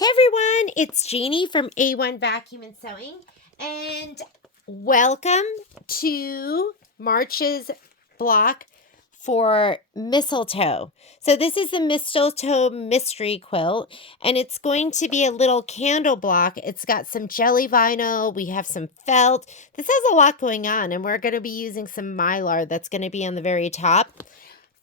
Hey everyone, it's Jeannie from A1 Vacuum and Sewing, and welcome to March's block for Mistletoe. So this is the Mistletoe Mystery Quilt, and it's going to be a little candle block. It's got some jelly vinyl, we have some felt. This has a lot going on, and we're going to be using some Mylar that's going to be on the very top.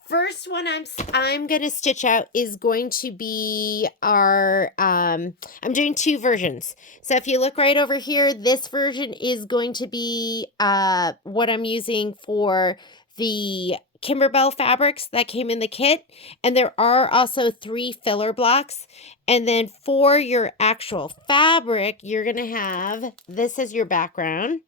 First one I'm going to stitch out is going to be our, I'm doing two versions. So if you look right over here, this version is going to be what I'm using for the Kimberbell fabrics that came in the kit. And there are also 3 filler blocks. And then for your actual fabric, you're going to have this as your background.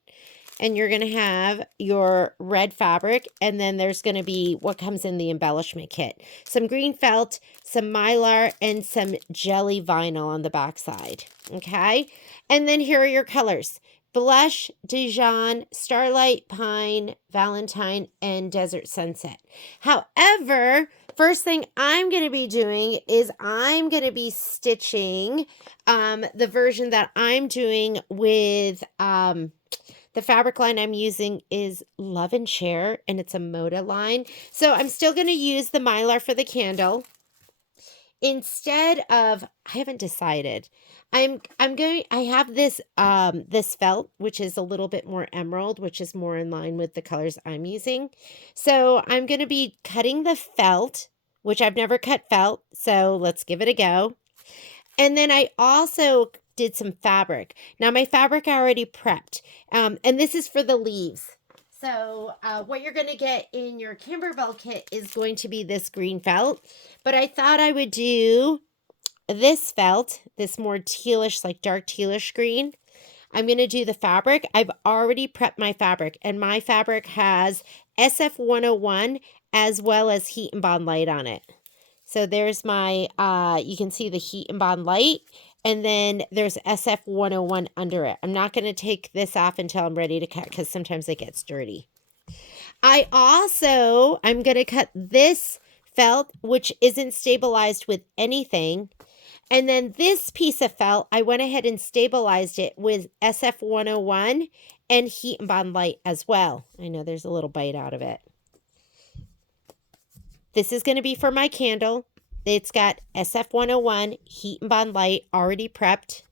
And you're going to have your red fabric, and then there's going to be what comes in the embellishment kit. Some green felt, some Mylar, and some jelly vinyl on the back side. Okay? And then here are your colors. Blush, Dijon, Starlight, Pine, Valentine, and Desert Sunset. However, first thing I'm going to be doing is I'm going to be stitching the version that I'm doing with... the fabric line I'm using is Love and Share, and it's a Moda line. So I'm still going to use the Mylar for the candle. Instead of, I haven't decided. I have this this felt, which is a little bit more emerald, which is more in line with the colors I'm using. So I'm going to be cutting the felt, which I've never cut felt, so let's give it a go. And then I also did some fabric. Now my fabric I already prepped, and this is for the leaves. So what you're going to get in your Kimberbell kit is going to be this green felt, but I thought I would do this felt, this more tealish, like dark tealish green. I'm going to do the fabric. I've already prepped my fabric, and my fabric has SF101 as well as Heat and Bond Light on it. So there's my, you can see the Heat and Bond Light, and then there's SF101 under it. I'm not going to take this off until I'm ready to cut because sometimes it gets dirty. I'm going to cut this felt, which isn't stabilized with anything. And then this piece of felt, I went ahead and stabilized it with SF101 and Heat and Bond Light as well. I know there's a little bite out of it. This is going to be for my candle. It's got SF101, Heat and Bond Light already prepped.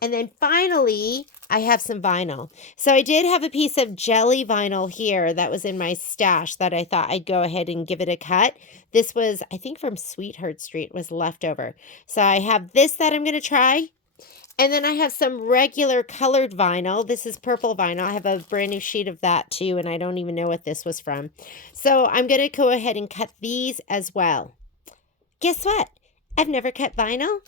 And then finally, I have some vinyl. So I did have a piece of jelly vinyl here that was in my stash that I thought I'd go ahead and give it a cut. This was, I think from Sweetheart Street, was leftover. So I have this that I'm going to try. And then I have some regular colored vinyl. This is purple vinyl. I have a brand new sheet of that too, and I don't even know what this was from. So I'm going to go ahead and cut these as well. Guess what? I've never cut vinyl,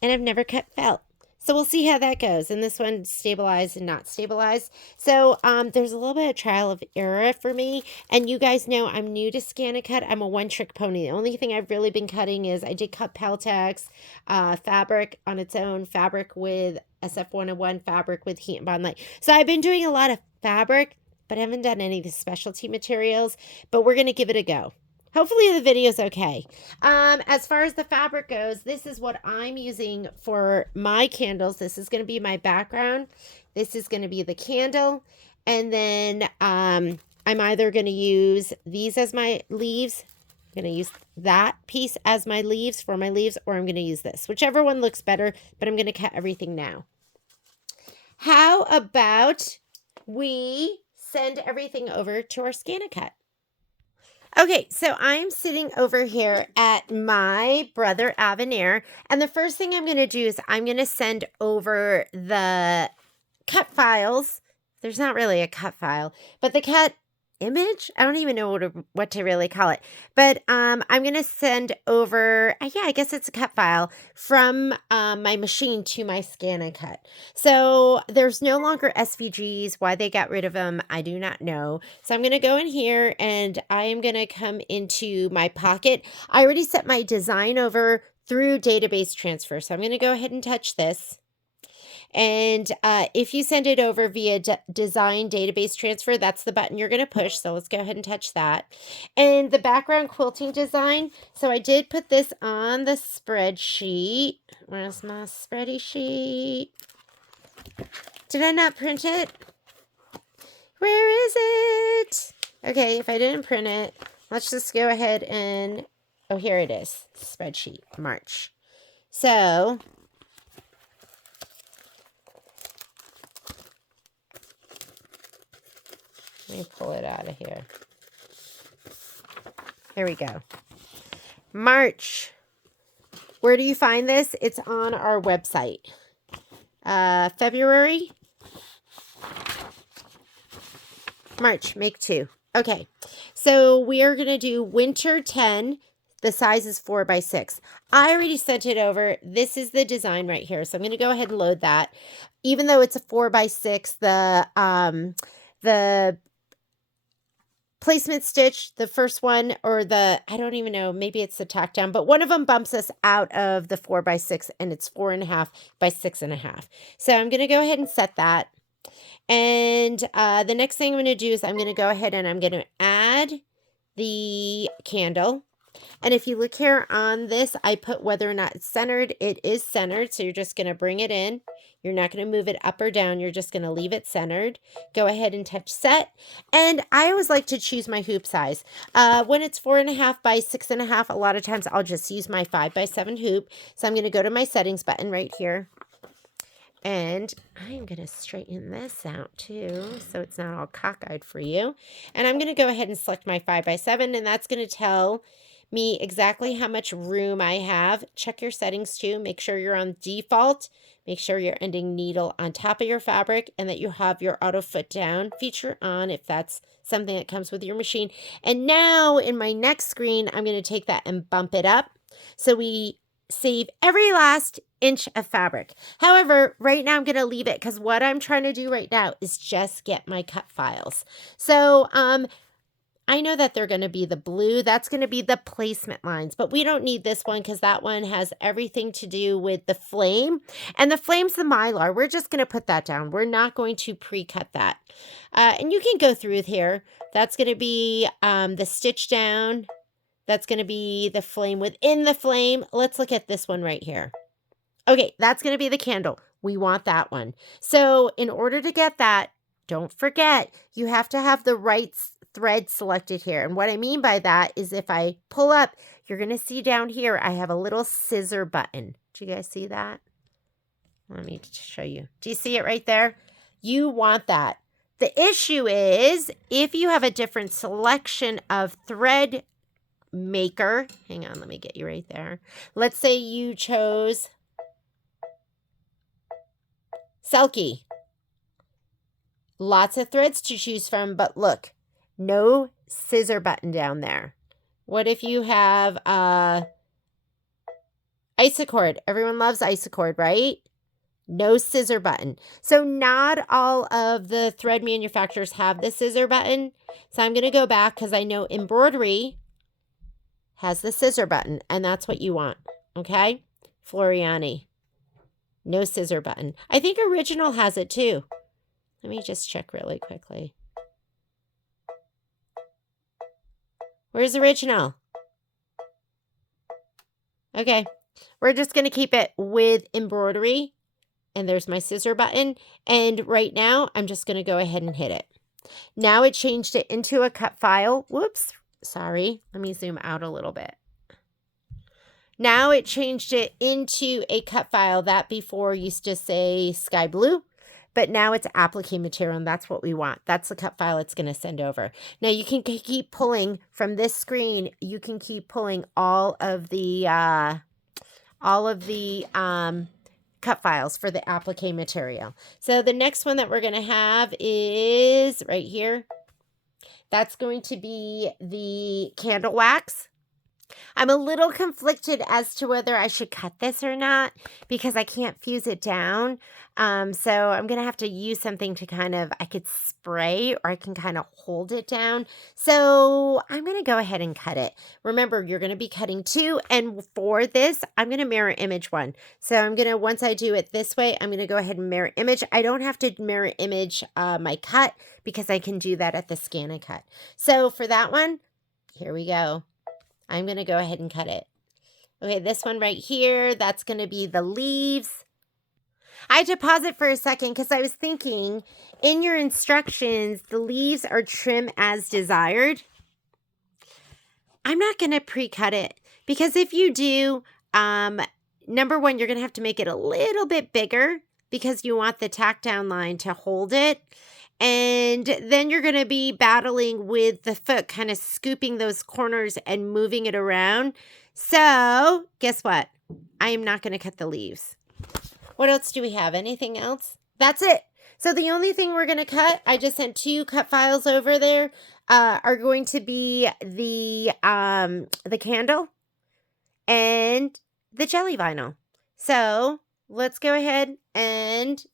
and I've never cut felt. So we'll see how that goes. And this one stabilized and not stabilized. So there's a little bit of trial of error for me. And you guys know I'm new to Scan-A-Cut. I'm a one-trick pony. The only thing I've really been cutting is I did cut Peltex, fabric on its own, fabric with SF101, fabric with Heat and Bond Light. So I've been doing a lot of fabric, but I haven't done any of the specialty materials. But we're going to give it a go. Hopefully the video's okay. As far as the fabric goes, this is what I'm using for my candles. This is going to be my background. This is going to be the candle. And then I'm either going to use these as my leaves. I'm going to use that piece as my leaves for my leaves, or I'm going to use this. Whichever one looks better, but I'm going to cut everything now. How about we send everything over to our Scan-A-Cut? Okay, so I'm sitting over here at my brother Avenir, and the first thing I'm going to do is I'm going to send over the cut files. There's not really a cut file, but the cut image. I don't even know what to really call it, but I'm going to send over, yeah, I guess it's a cut file from my machine to my Scan-A-Cut. So there's no longer SVGs. Why they got rid of them, I do not know. So I'm going to go in here and I am going to come into my pocket. I already set my design over through database transfer. So I'm going to go ahead and touch this. And if you send it over via design database transfer, that's the button you're going to push. So let's go ahead and touch that. And the background quilting design. So I did put this on the spreadsheet. Where's my spready sheet? Did I not print it? Where is it? Okay, if I didn't print it, let's just go ahead and, oh, here it is. Spreadsheet, March. So, let me pull it out of here. Here we go. March. Where do you find this? It's on our website. February. March, make 2. Okay, so we are going to do winter 10. The size is 4x6. I already sent it over. This is the design right here. So I'm going to go ahead and load that. Even though it's a 4x6, the placement stitch, the first one, or I don't even know, maybe it's the tack down, but one of them bumps us out of the 4x6 and it's 4.5 by 6.5. So I'm going to go ahead and set that. And the next thing I'm going to do is I'm going to go ahead and I'm going to add the candle. And if you look here on this, I put whether or not it's centered. It is centered, so you're just going to bring it in. You're not going to move it up or down. You're just going to leave it centered. Go ahead and touch set. And I always like to choose my hoop size. When it's 4.5 by 6.5, a lot of times I'll just use my 5x7 hoop. So I'm going to go to my settings button right here. And I'm going to straighten this out too, so it's not all cockeyed for you. And I'm going to go ahead and select my 5x7, and that's going to tell me exactly how much room I have. Check your settings too. Make sure you're on default. Make sure you're ending needle on top of your fabric and that you have your auto foot down feature on if that's something that comes with your machine. And now in my next screen, I'm going to take that and bump it up so we save every last inch of fabric. However, right now I'm going to leave it because what I'm trying to do right now is just get my cut files. So I know that they're going to be the blue. That's going to be the placement lines, but we don't need this one because that one has everything to do with the flame, and the flame's the mylar. We're just going to put that down. We're not going to pre-cut that. And you can go through with here. That's going to be the stitch down. That's going to be the flame within the flame. Let's look at this one right here. Okay, that's going to be the candle. We want that one. So in order to get that, don't forget, you have to have the right thread selected here. And what I mean by that is if I pull up, you're going to see down here, I have a little scissor button. Do you guys see that? Let me show you. Do you see it right there? You want that. The issue is if you have a different selection of thread maker, hang on, let me get you right there. Let's say you chose Selkie. Lots of threads to choose from, but look, no scissor button down there. What if you have Isacord? Everyone loves Isacord, right? No scissor button. So not all of the thread manufacturers have the scissor button. So I'm going to go back because I know embroidery has the scissor button, and that's what you want, okay? Floriani, no scissor button. I think Original has it too. Let me just check really quickly. Where's Original? Okay, we're just going to keep it with embroidery, and there's my scissor button, and right now, I'm just going to go ahead and hit it. Now it changed it into a cut file. Whoops. Sorry, let me zoom out a little bit. Now it changed it into a cut file. That before used to say sky blue, but now it's applique material, and that's what we want. That's the cut file it's going to send over. Now you can keep pulling from this screen. You can keep pulling all of the cut files for the applique material. So the next one that we're going to have is right here. That's going to be the candle wax. I'm a little conflicted as to whether I should cut this or not because I can't fuse it down. So I'm going to have to use something to I could spray or I can kind of hold it down. So I'm going to go ahead and cut it. Remember, you're going to be cutting two. And for this, I'm going to mirror image one. So once I do it this way, I'm going to go ahead and mirror image. I don't have to mirror image my cut because I can do that at the scan and cut. So for that one, here we go. I'm going to go ahead and cut it. Okay, this one right here, that's going to be the leaves. I had to pause it for a second because I was thinking in your instructions, the leaves are trim as desired. I'm not going to pre-cut it because if you do, number one, you're going to have to make it a little bit bigger because you want the tack down line to hold it. And then you're going to be battling with the foot, kind of scooping those corners and moving it around. So guess what? I am not going to cut the leaves. What else do we have? Anything else? That's it. So the only thing we're going to cut, I just sent 2 cut files over there, are going to be the candle and the jelly vinyl. So let's go ahead and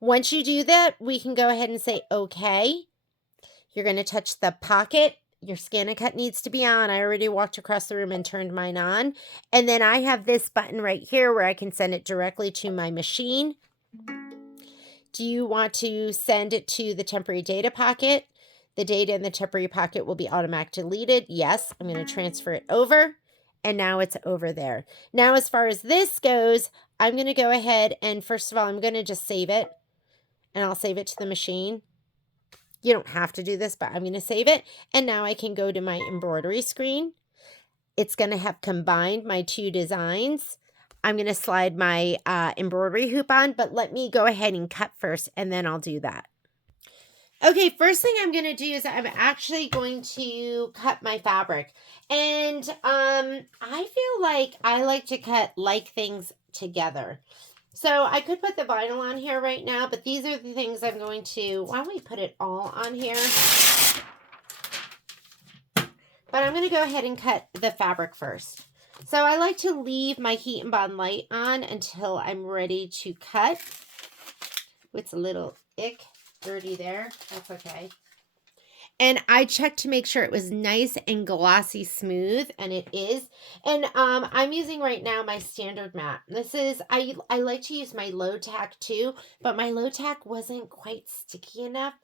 once you do that, we can go ahead and say, okay. You're going to touch the pocket. Your scan and cut needs to be on. I already walked across the room and turned mine on. And then I have this button right here where I can send it directly to my machine. Do you want to send it to the temporary data pocket? The data in the temporary pocket will be automatically deleted. Yes, I'm going to transfer it over. And now it's over there. Now, as far as this goes, I'm going to go ahead and first of all, I'm going to just save it. And I'll save it to the machine. You don't have to do this, but I'm going to save it. And now I can go to my embroidery screen. It's going to have combined my 2 designs. I'm going to slide my embroidery hoop on, but let me go ahead and cut first, and then I'll do that. Okay, first thing I'm going to do is I'm actually going to cut my fabric. And I feel like I like to cut like things together. So I could put the vinyl on here right now, but these are the things I'm going to, why don't we put it all on here? But I'm going to go ahead and cut the fabric first. So I like to leave my heat and bond light on until I'm ready to cut. It's a little dirty there. That's okay. And I checked to make sure it was nice and glossy smooth, and it is. And I'm using right now my standard mat. This is, I like to use my Low Tack too, but my Low Tack wasn't quite sticky enough.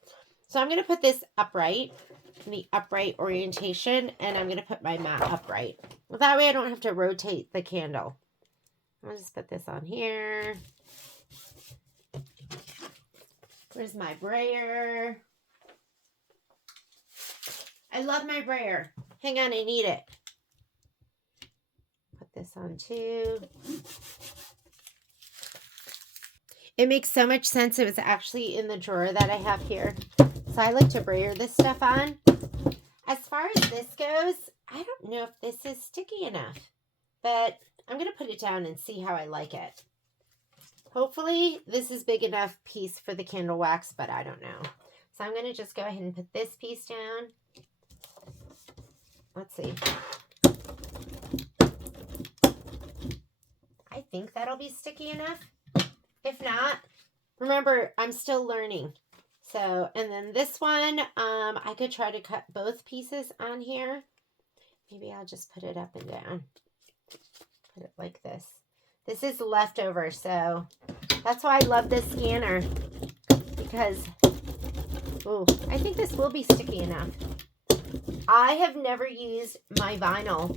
So I'm going to put this upright, in the upright orientation, and I'm going to put my mat upright. That way I don't have to rotate the candle. I'll just put this on here. Where's my brayer? I love my brayer. Hang on, I need it. Put this on too. It makes so much sense. It was actually in the drawer that I have here. So I like to brayer this stuff on. As far as this goes, I don't know if this is sticky enough, but I'm going to put it down and see how I like it. Hopefully this is big enough piece for the candle wax, but I don't know. So I'm going to just go ahead and put this piece down. Let's see. I think that'll be sticky enough. If not, remember, I'm still learning. So, and then this one, I could try to cut both pieces on here. Maybe I'll just put it up and down. Put it like this. This is leftover, so that's why I love this scanner. Because, ooh, I think this will be sticky enough. I have never used my vinyl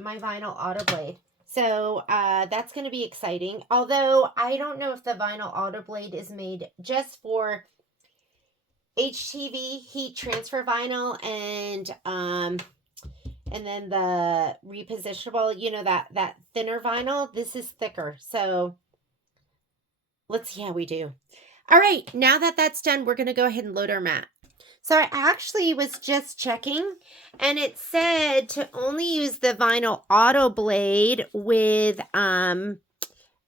Autoblade. So that's going to be exciting. Although I don't know if the vinyl Autoblade is made just for HTV, heat transfer vinyl, and then the repositionable, you know, that thinner vinyl. This is thicker. So let's see how we do. All right, now that that's done, we're going to go ahead and load our mat. So I actually was just checking, and it said to only use the vinyl Autoblade with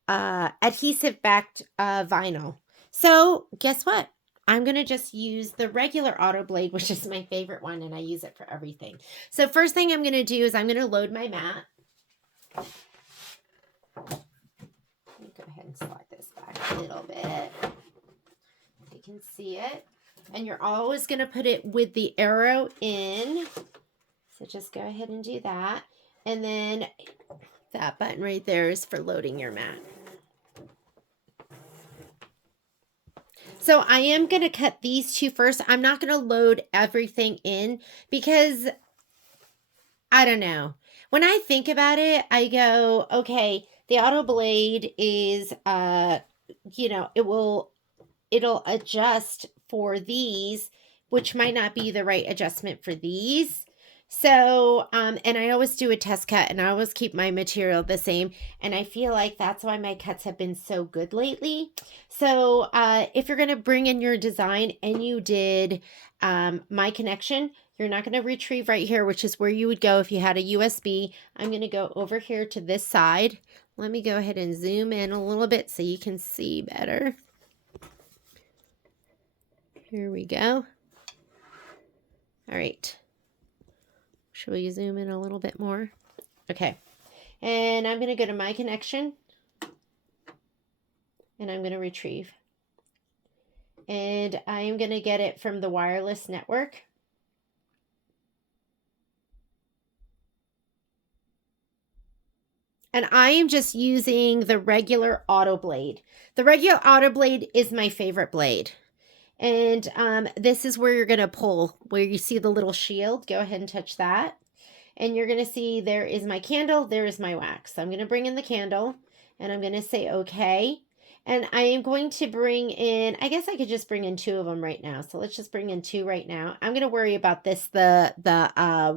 adhesive backed vinyl. So guess what? I'm going to just use the regular Autoblade, which is my favorite one, and I use it for everything. So first thing I'm going to do is I'm going to load my mat. Let me go ahead and slide this back a little bit. You can see it. And you're always going to put it with the arrow in. So just go ahead and do that. And then that button right there is for loading your mat. So I am going to cut these two first. I'm not going to load everything in because I don't know. When I think about it, I go, okay, the Autoblade is, you know, it'll adjust for these, which might not be the right adjustment for these. So, and I always do a test cut and I always keep my material the same. And I feel like that's why my cuts have been so good lately. So, if you're going to bring in your design and you did, my connection, you're not going to retrieve right here, which is where you would go if you had a USB. I'm going to go over here to this side. Let me go ahead and zoom in a little bit so you can see better. Here we go. All right. Should we zoom in a little bit more? Okay. And I'm going to go to my connection. And I'm going to retrieve. And I am going to get it from the wireless network. And I am just using the regular Autoblade. The regular Autoblade is my favorite blade. And this is where you're going to pull, where you see the little shield. Go ahead and touch that. And you're going to see there is my candle, there is my wax. So I'm going to bring in the candle and I'm going to say okay. And I am going to bring in, I guess I could just bring in two of them right now. So let's just bring in two right now. I'm going to worry about this, the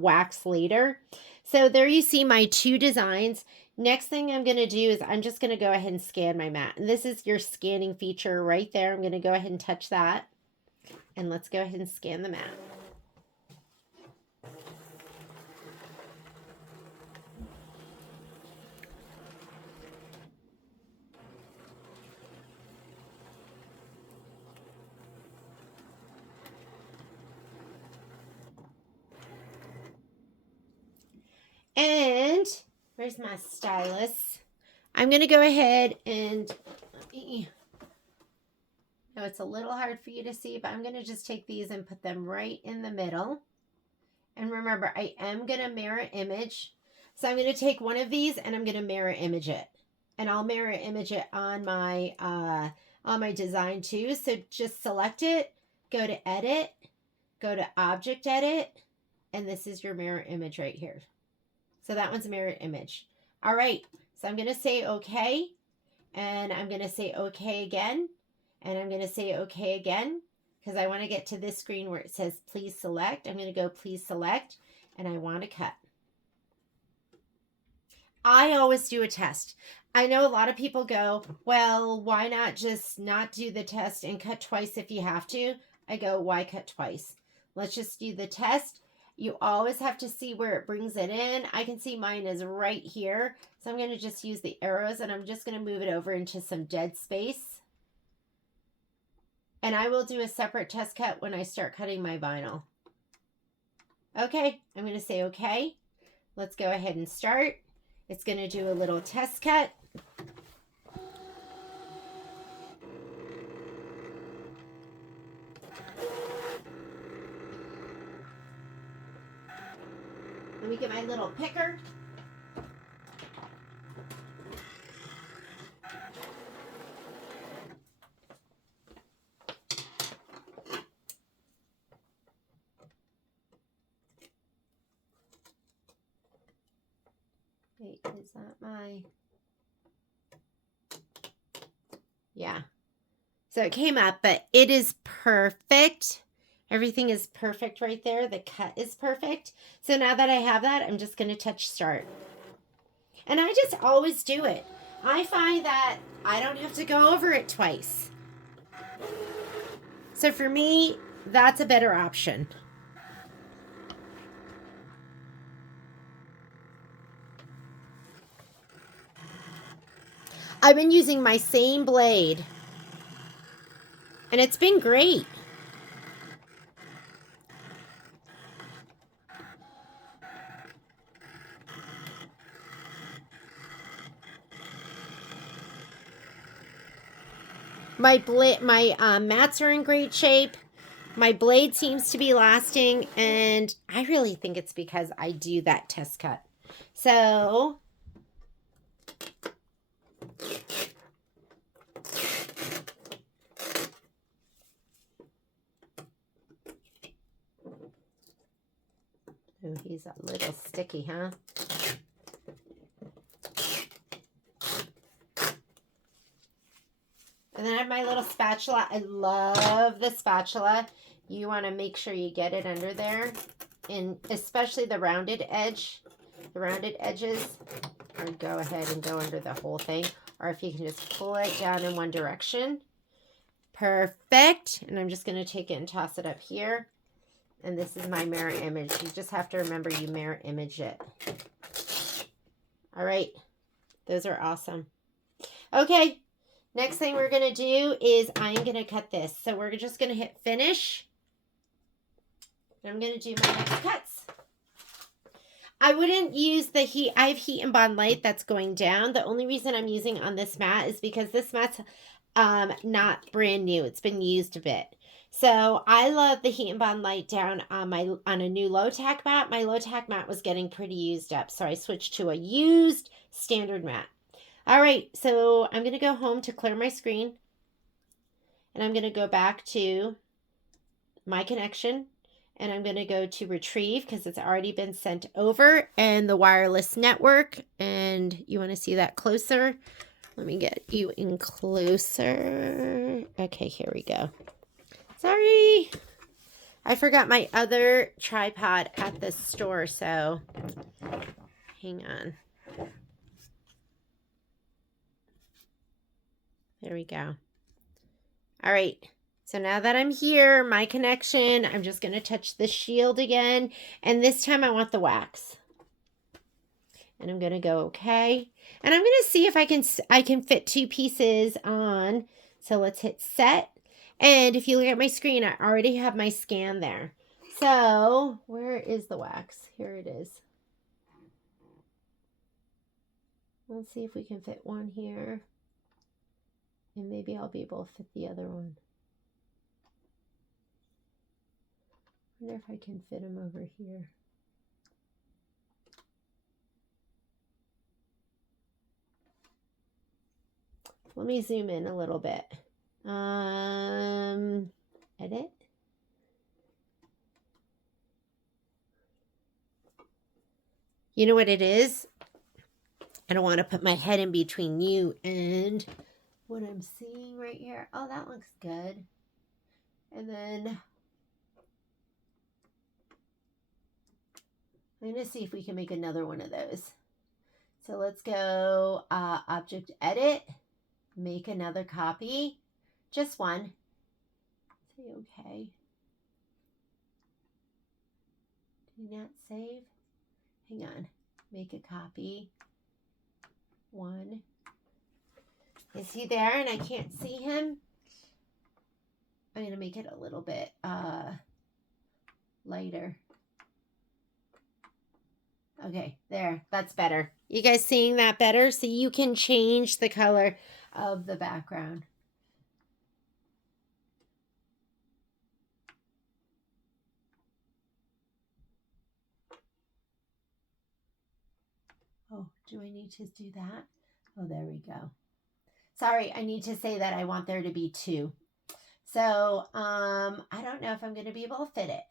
wax later. So there you see my two designs. Next thing I'm going to do is I'm just going to go ahead and scan my mat. And this is your scanning feature right there. I'm going to go ahead and touch that. And let's go ahead and scan the mat. And where's my stylus? I'm going to go ahead and let me, no, it's a little hard for you to see, but I'm going to just take these and put them right in the middle. And remember, I am going to mirror image. So I'm going to take one of these and I'm going to mirror image it. And I'll mirror image it on my design too. So just select it, go to edit, go to object edit, and this is your mirror image right here. So that one's a mirror image. All right, so I'm going to say okay, and I'm going to say okay again, and I'm going to say okay again, because I want to get to this screen where it says please select. I'm going to go please select, and I want to cut. I always do a test. I know a lot of people go, well, why not just not do the test and cut twice if you have to? I go, why cut twice? Let's just do the test. You always have to see where it brings it in. I can see mine is right here. So I'm going to just use the arrows and I'm just going to move it over into some dead space. And I will do a separate test cut when I start cutting my vinyl. Okay, I'm going to say okay. Let's go ahead and start. It's going to do a little test cut. Let me get my little picker. Wait, is that my... Yeah. So it came up, but it is perfect. Everything is perfect right there. The cut is perfect. So now that I have that, I'm just going to touch start. And I just always do it. I find that I don't have to go over it twice. So for me, that's a better option. I've been using my same blade. And it's been great. My mats are in great shape. My blade seems to be lasting, and I really think it's because I do that test cut. So oh, he's a little sticky, huh? And then I have my little spatula. I love the spatula. You want to make sure you get it under there, and especially the rounded edge, the rounded edges. Or go ahead and go under the whole thing, or if you can just pull it down in one direction. Perfect. And I'm just going to take it and toss it up here. And this is my mirror image. You just have to remember you mirror image it. All right. Those are awesome. Okay. Next thing we're going to do is I'm going to cut this. So we're just going to hit finish. And I'm going to do my next cuts. I wouldn't use the heat. I have Heat and Bond Light that's going down. The only reason I'm using on this mat is because this mat's not brand new. It's been used a bit. So I love the Heat and Bond Light down on a new Low Tack mat. My Low Tack mat was getting pretty used up, so I switched to a used standard mat. All right, so I'm going to go home to clear my screen, and I'm going to go back to my connection, and I'm going to go to retrieve because it's already been sent over, and the wireless network, and you want to see that closer. Let me get you in closer. Okay, here we go. Sorry. I forgot my other tripod at the store, so hang on. There we go. All right. So now that I'm here, my connection, I'm just going to touch the shield again. And this time I want the wax. And I'm going to go okay. And I'm going to see if I can fit 2 pieces on. So let's hit set. And if you look at my screen, I already have my scan there. So where is the wax? Here it is. Let's see if we can fit one here. And maybe I'll be able to fit the other one. I wonder if I can fit them over here. Let me zoom in a little bit. Edit. You know what it is? I don't want to put my head in between you and what I'm seeing right here. Oh, that looks good. And then I'm going to see if we can make another one of those. So let's go object edit, make another copy, just one. Say okay. Do not save. Hang on, make a copy. One. Is he there and I can't see him? I'm going to make it a little bit lighter. Okay, there. That's better. You guys seeing that better? So you can change the color of the background. Oh, do I need to do that? Oh, there we go. Sorry, I need to say that I want there to be 2. So, I don't know if I'm going to be able to fit it.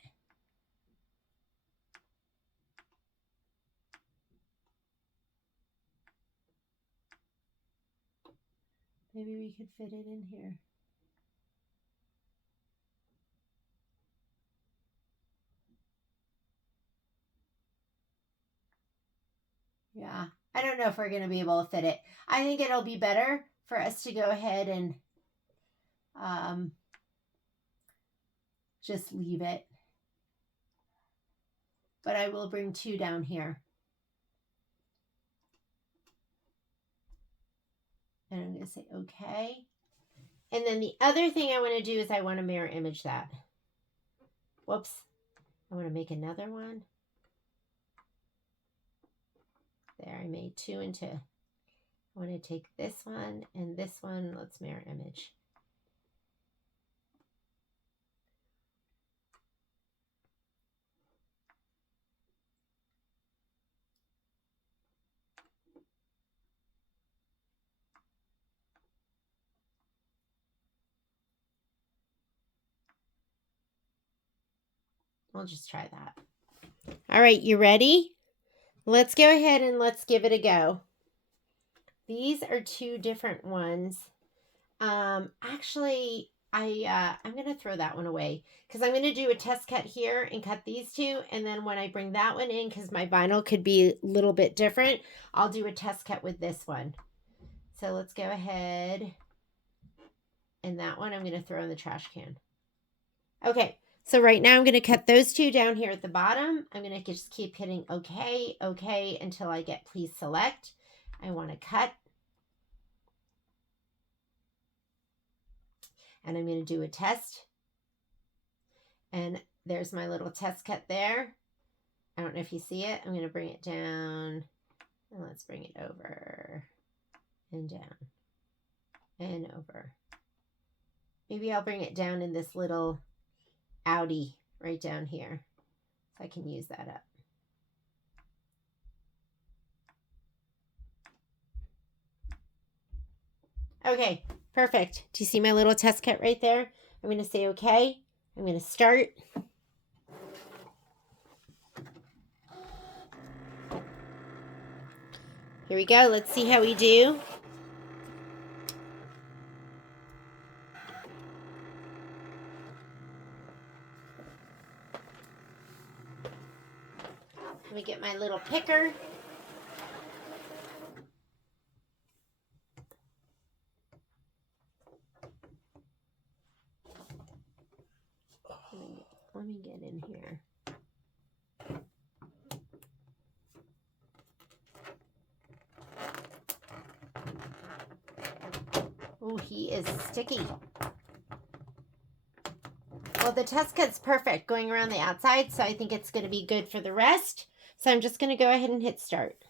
Maybe we could fit it in here. Yeah, I don't know if we're going to be able to fit it. I think it'll be better for us to go ahead and just leave it. But I will bring 2 down here. And I'm going to say okay. And then the other thing I want to do is I want to mirror image that. Whoops. I want to make another one. There, I made 2 and 2. I want to take this one and this one. Let's mirror image. we'll just try that. All right, you ready? Let's go ahead and let's give it a go. These are two different ones. Actually, I'm going to throw that one away because I'm going to do a test cut here and cut these two. And then when I bring that one in, because my vinyl could be a little bit different, I'll do a test cut with this one. So let's go ahead. And that one I'm going to throw in the trash can. Okay, so right now I'm going to cut those two down here at the bottom. I'm going to just keep hitting OK, OK until I get please select. I want to cut. And I'm going to do a test. And there's my little test cut there. I don't know if you see it. I'm going to bring it down. And let's bring it over. And down. And over. Maybe I'll bring it down in this little outie right down here. So I can use that up. Okay, perfect. Do you see my little test cut right there? I'm going to say okay. I'm going to start. Here we go. Let's see how we do. Let me get my little picker. Let me get in here. Oh, he is sticky. Well, the test cut's perfect going around the outside, so I think it's going to be good for the rest. So I'm just going to go ahead and hit start.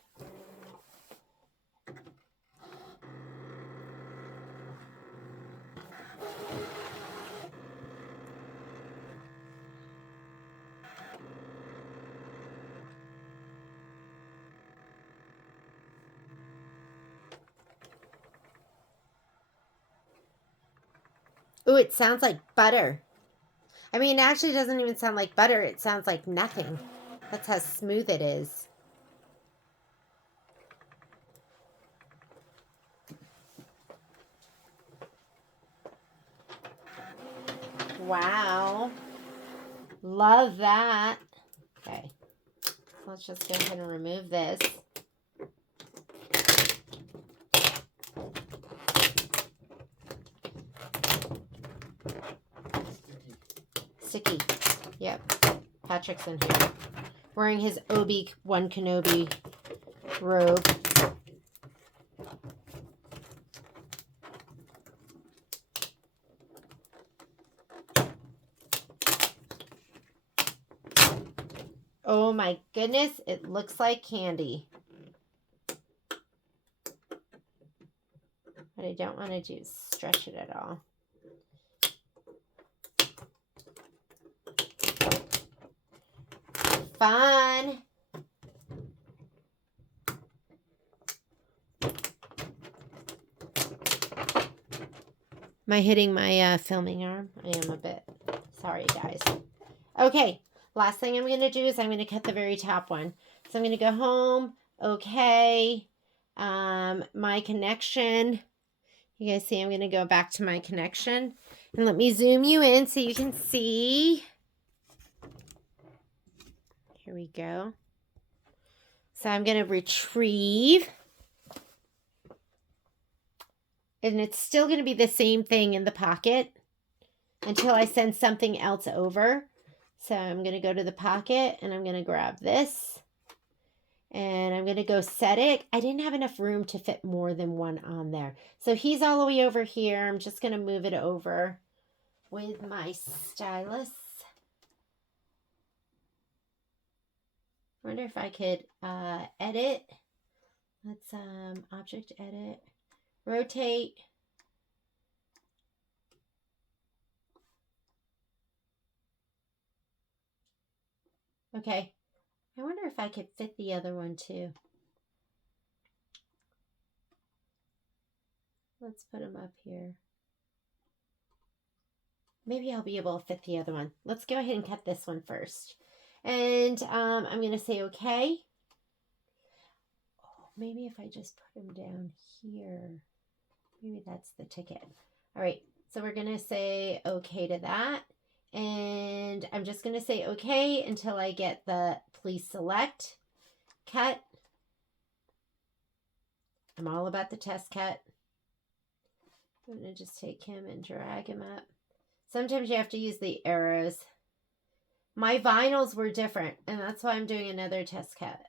Ooh, it sounds like butter. I mean, it actually doesn't even sound like butter. It sounds like nothing. That's how smooth it is. Wow. Love that. Okay. Let's just go ahead and remove this. Sticky. Yep. Patrick's in here. Wearing his Obi-Wan Kenobi robe. Oh my goodness, it looks like candy. What I don't want to do is stretch it at all. Fun. Am I hitting my filming arm? I am a bit. Sorry, guys. Okay, last thing I'm going to do is I'm going to cut the very top one. So I'm going to go home. Okay. My connection. You guys see I'm going to go back to my connection. And let me zoom you in so you can see. Here we go. So I'm going to retrieve. And it's still going to be the same thing in the pocket until I send something else over. So I'm going to go to the pocket and I'm going to grab this. And I'm going to go set it. I didn't have enough room to fit more than one on there. So he's all the way over here. I'm just going to move it over with my stylus. I wonder if I could edit. Let's object edit. Rotate. Okay. I wonder if I could fit the other one too. Let's put them up here. maybe I'll be able to fit the other one. Let's go ahead and cut this one first. And I'm going to say okay. Oh, maybe if I just put them down here, maybe that's the ticket. All right, so we're going to say okay to that. And I'm just going to say okay until I get the please select, cut. I'm all about the test cut. I'm going to just take him and drag him up. Sometimes you have to use the arrows. My vinyls were different, and that's why I'm doing another test cut.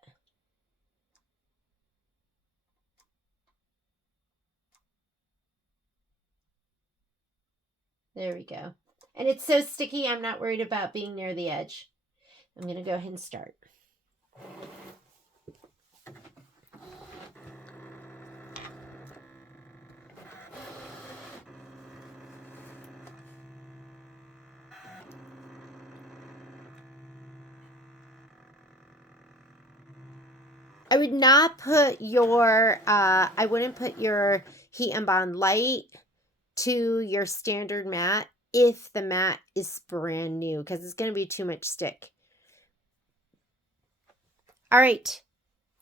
There we go. And it's so sticky, I'm not worried about being near the edge. I'm going to go ahead and start. I would not put your, I wouldn't put your Heat and Bond Light to your standard mat if the mat is brand new, because it's going to be too much stick. All right,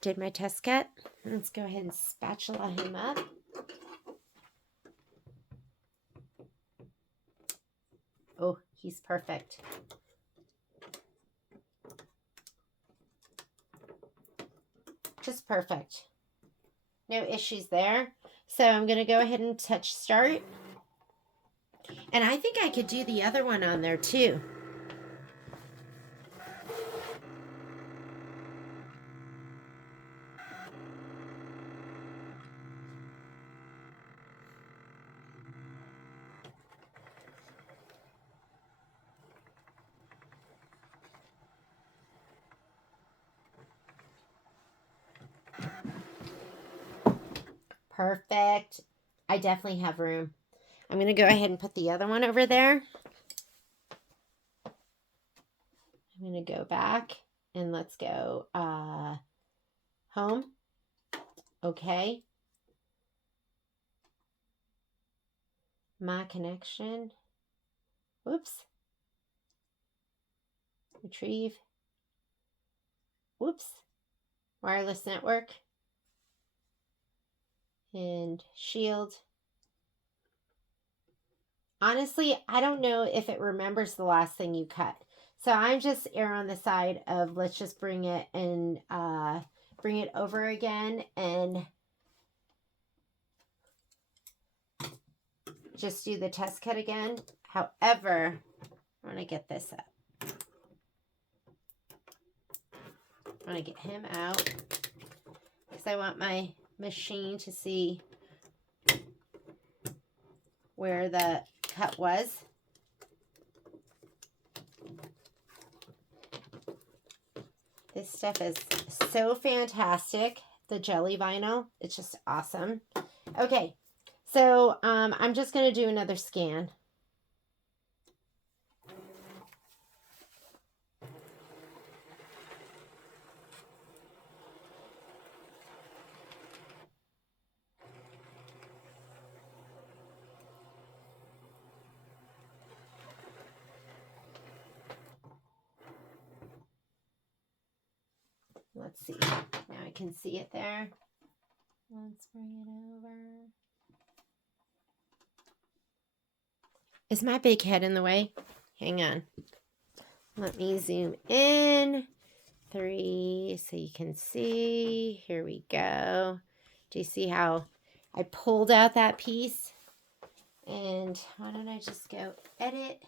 did my test cut. Let's go ahead and spatula him up. Oh, he's perfect. Just perfect. No issues there. So I'm going to go ahead and touch start. And I think I could do the other one on there too. Perfect. I definitely have room. I'm going to go ahead and put the other one over there. I'm going to go back and let's go home. Okay. My connection. Whoops. Retrieve. Whoops. Wireless network. And shield. Honestly, I don't know if it remembers the last thing you cut. So I'm just err on the side of let's just bring it and bring it over again and just do the test cut again. However, I want to get this up. I want to get him out because I want my machine to see where the cut was. This stuff is so fantastic. The jelly vinyl, it's just awesome. Okay, so I'm just going to do another scan. Let's see. Now I can see it there. Let's bring it over. Is my big head in the way? Hang on. Let me zoom in. 3 so you can see. Here we go. Do you see how I pulled out that piece? And why don't I just go edit?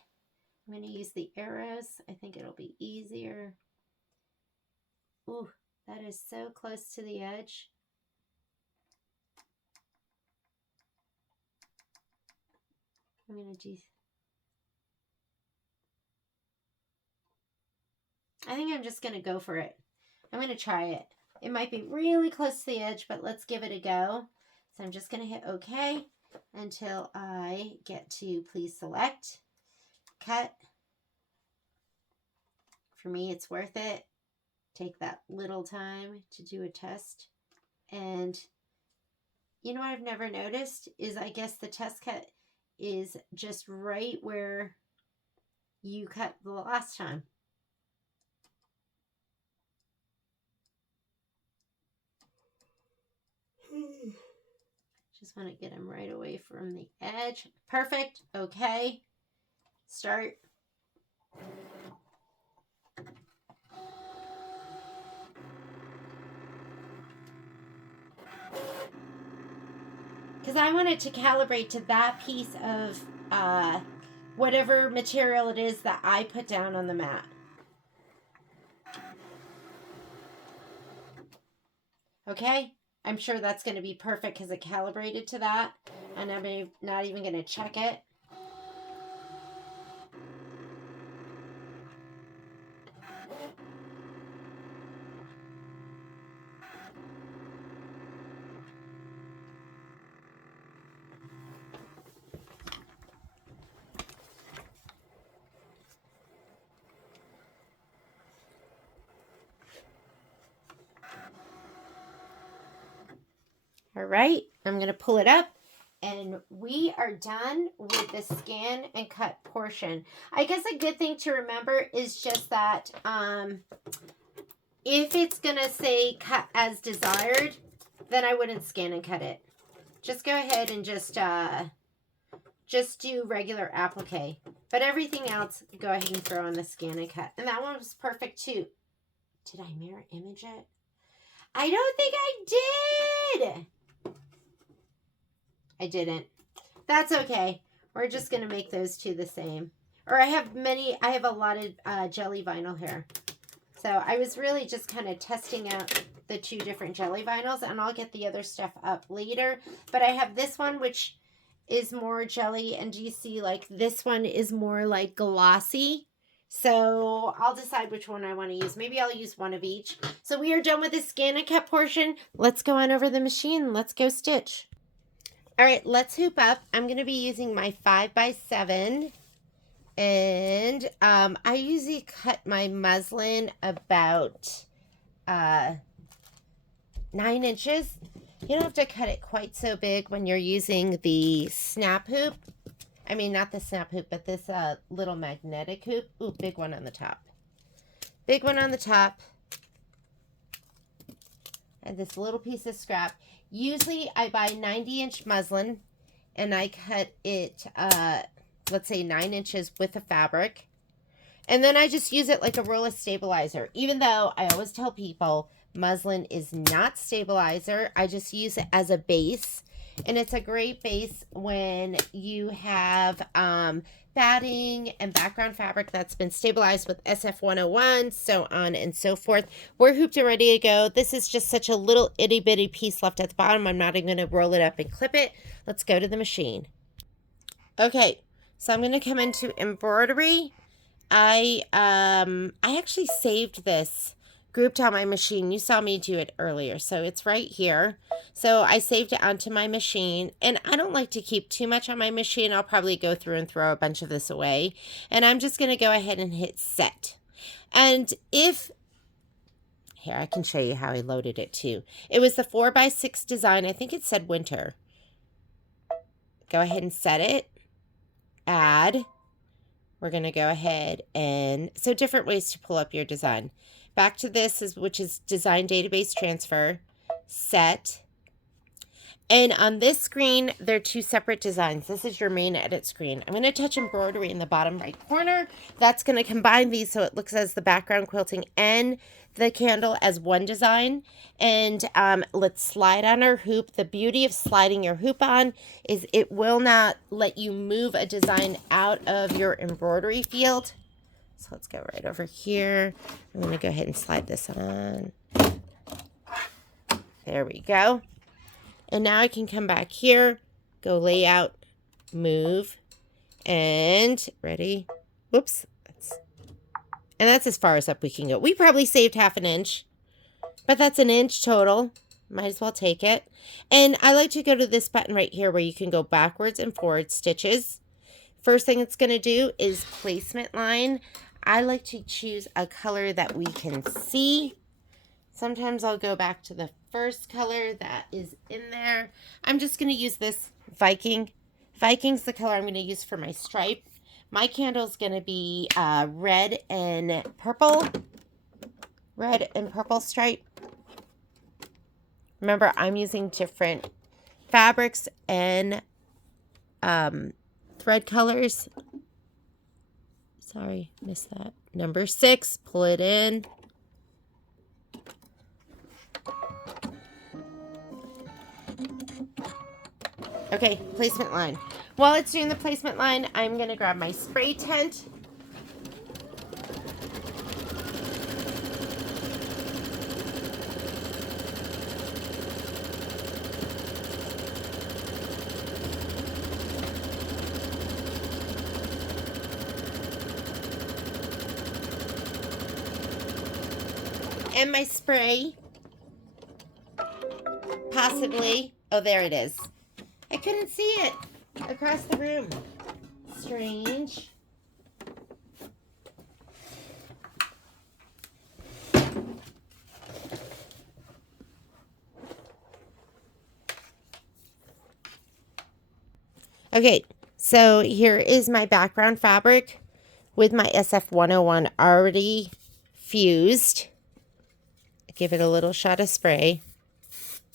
I'm going to use the arrows. I think it'll be easier. Ooh, that is so close to the edge. I'm going to do... I think I'm just going to go for it. I'm going to try it. It might be really close to the edge, but let's give it a go. So I'm just going to hit OK until I get to please select, cut. For me, it's worth it. Take that little time to do a test. And you know what I've never noticed is I guess the test cut is just right where you cut the last time. Just want to get them right away from the edge. Perfect. Okay. Start. Because I want it to calibrate to that piece of whatever material it is that I put down on the mat. Okay, I'm sure that's going to be perfect because it calibrated to that, and I'm not even going to check it. All right, I'm going to pull it up, and we are done with the scan and cut portion. I guess a good thing to remember is just that if it's going to say cut as desired, then I wouldn't scan and cut it. Just go ahead and just do regular applique. But everything else, go ahead and throw on the scan and cut. And that one was perfect too. Did I mirror image it? I don't think I did. I didn't. That's okay. We're just going to make those two the same. Or I have a lot of jelly vinyl here. So I was really just kind of testing out the two different jelly vinyls, and I'll get the other stuff up later. But I have this one, which is more jelly, and do you see, like, this one is more like glossy. So I'll decide which one I want to use. Maybe I'll use one of each. So we are done with the scan and cut portion. Let's go on over the machine. Let's go stitch. All right, let's hoop up. I'm going to be using my 5x7. And I usually cut my muslin about 9 inches. You don't have to cut it quite so big when you're using the snap hoop. I mean, not the snap hoop, but this little magnetic hoop. Ooh, big one on the top. Big one on the top. And this little piece of scrap. Usually I buy 90-inch muslin, and I cut it, let's say 9 inches with the fabric. And then I just use it like a roll of stabilizer. Even though I always tell people muslin is not stabilizer, I just use it as a base. And it's a great base when you have batting and background fabric that's been stabilized with SF101, so on and so forth. We're hooped and ready to go. This is just such a little itty bitty piece left at the bottom. I'm not even going to roll it up and clip it. Let's go to the machine. Okay, so I'm going to come into embroidery. I actually saved this grouped on my machine. You saw me do it earlier, so it's right here. So I saved it onto my machine, and I don't like to keep too much on my machine. I'll probably go through and throw a bunch of this away, and I'm just going to go ahead and hit set. And here, I can show you how I loaded it too. It was the 4x6 design. I think it said winter. Go ahead and set it. Add. We're going to go ahead and, so different ways to pull up your design. Back to this, which is design database transfer, set. And on this screen, there are two separate designs. This is your main edit screen. I'm going to touch embroidery in the bottom right corner. That's going to combine these so it looks as the background quilting and the candle as one design. And let's slide on our hoop. The beauty of sliding your hoop on is it will not let you move a design out of your embroidery field. So let's go right over here. I'm going to go ahead and slide this on. There we go. And now I can come back here, go layout, move, and ready. Whoops. And that's as far as up we can go. We probably saved half an inch, but that's an inch total. Might as well take it. And I like to go to this button right here where you can go backwards and forward stitches. First thing it's going to do is placement line. I like to choose a color that we can see. Sometimes I'll go back to the first color that is in there. I'm just going to use this Viking. Viking's the color I'm going to use for my stripe. My candle's going to be red and purple stripe. Remember, I'm using different fabrics and thread colors. Sorry, missed that. Number 6, pull it in. Okay, placement line. While it's doing the placement line, I'm going to grab my spray tent. And my spray. Possibly. Oh, there it is. I couldn't see it across the room. Strange. Okay, so here is my background fabric with my SF101 already fused. Give it a little shot of spray.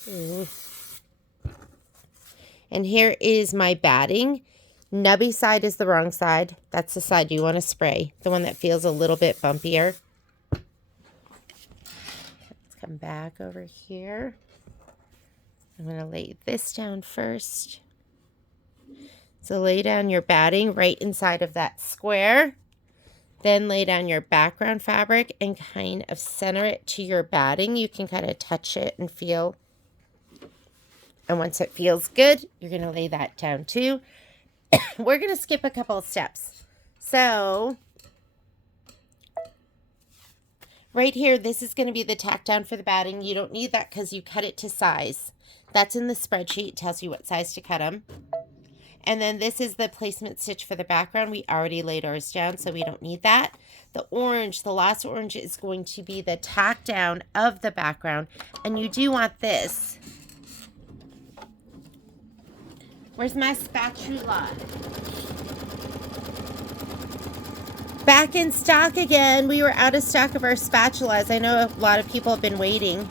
Ooh. And here is my batting. Nubby side is the wrong side. That's the side you want to spray. The one that feels a little bit bumpier. Let's come back over here. I'm going to lay this down first. So lay down your batting right inside of that square. Then lay down your background fabric and kind of center it to your batting. You can kind of touch it and feel. And once it feels good, you're going to lay that down too. We're going to skip a couple of steps. So right here, this is going to be the tack down for the batting. You don't need that because you cut it to size. That's in the spreadsheet. It tells you what size to cut them. And then this is the placement stitch for the background. We already laid ours down, so we don't need that. The orange, the last orange, is going to be the tack down of the background. And you do want this. Where's my spatula? Back in stock again. We were out of stock of our spatulas. I know a lot of people have been waiting.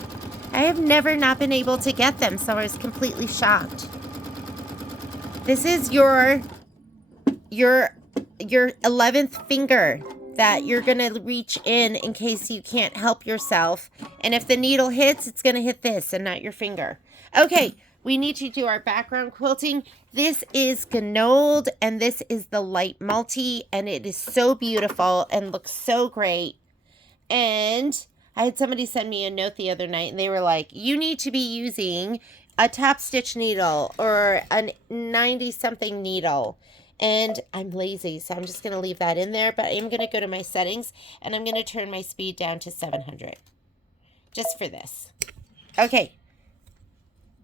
I have never not been able to get them, so I was completely shocked. This is your 11th finger that you're going to reach in case you can't help yourself. And if the needle hits, it's going to hit this and not your finger. Okay, we need to do our background quilting. This is Ganold, and this is the light multi, and it is so beautiful and looks so great. And I had somebody send me a note the other night, and they were like, you need to be using a top stitch needle or a 90-something needle. And I'm lazy, so I'm just going to leave that in there. But I'm going to go to my settings, and I'm going to turn my speed down to 700. Just for this. Okay.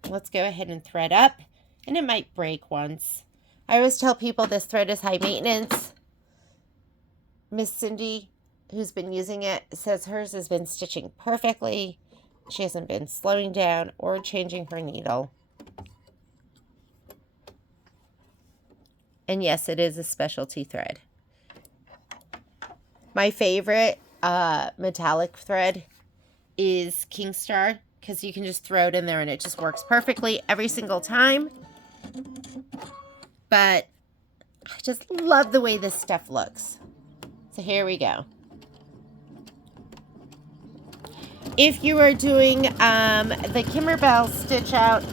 Let's go ahead and thread up. And it might break once. I always tell people this thread is high maintenance. Miss Cindy, who's been using it, says hers has been stitching perfectly. She hasn't been slowing down or changing her needle. And yes, it is a specialty thread. My favorite metallic thread is Kingstar, because you can just throw it in there and it just works perfectly every single time. But I just love the way this stuff looks. So here we go. If you are doing the Kimberbell stitch out,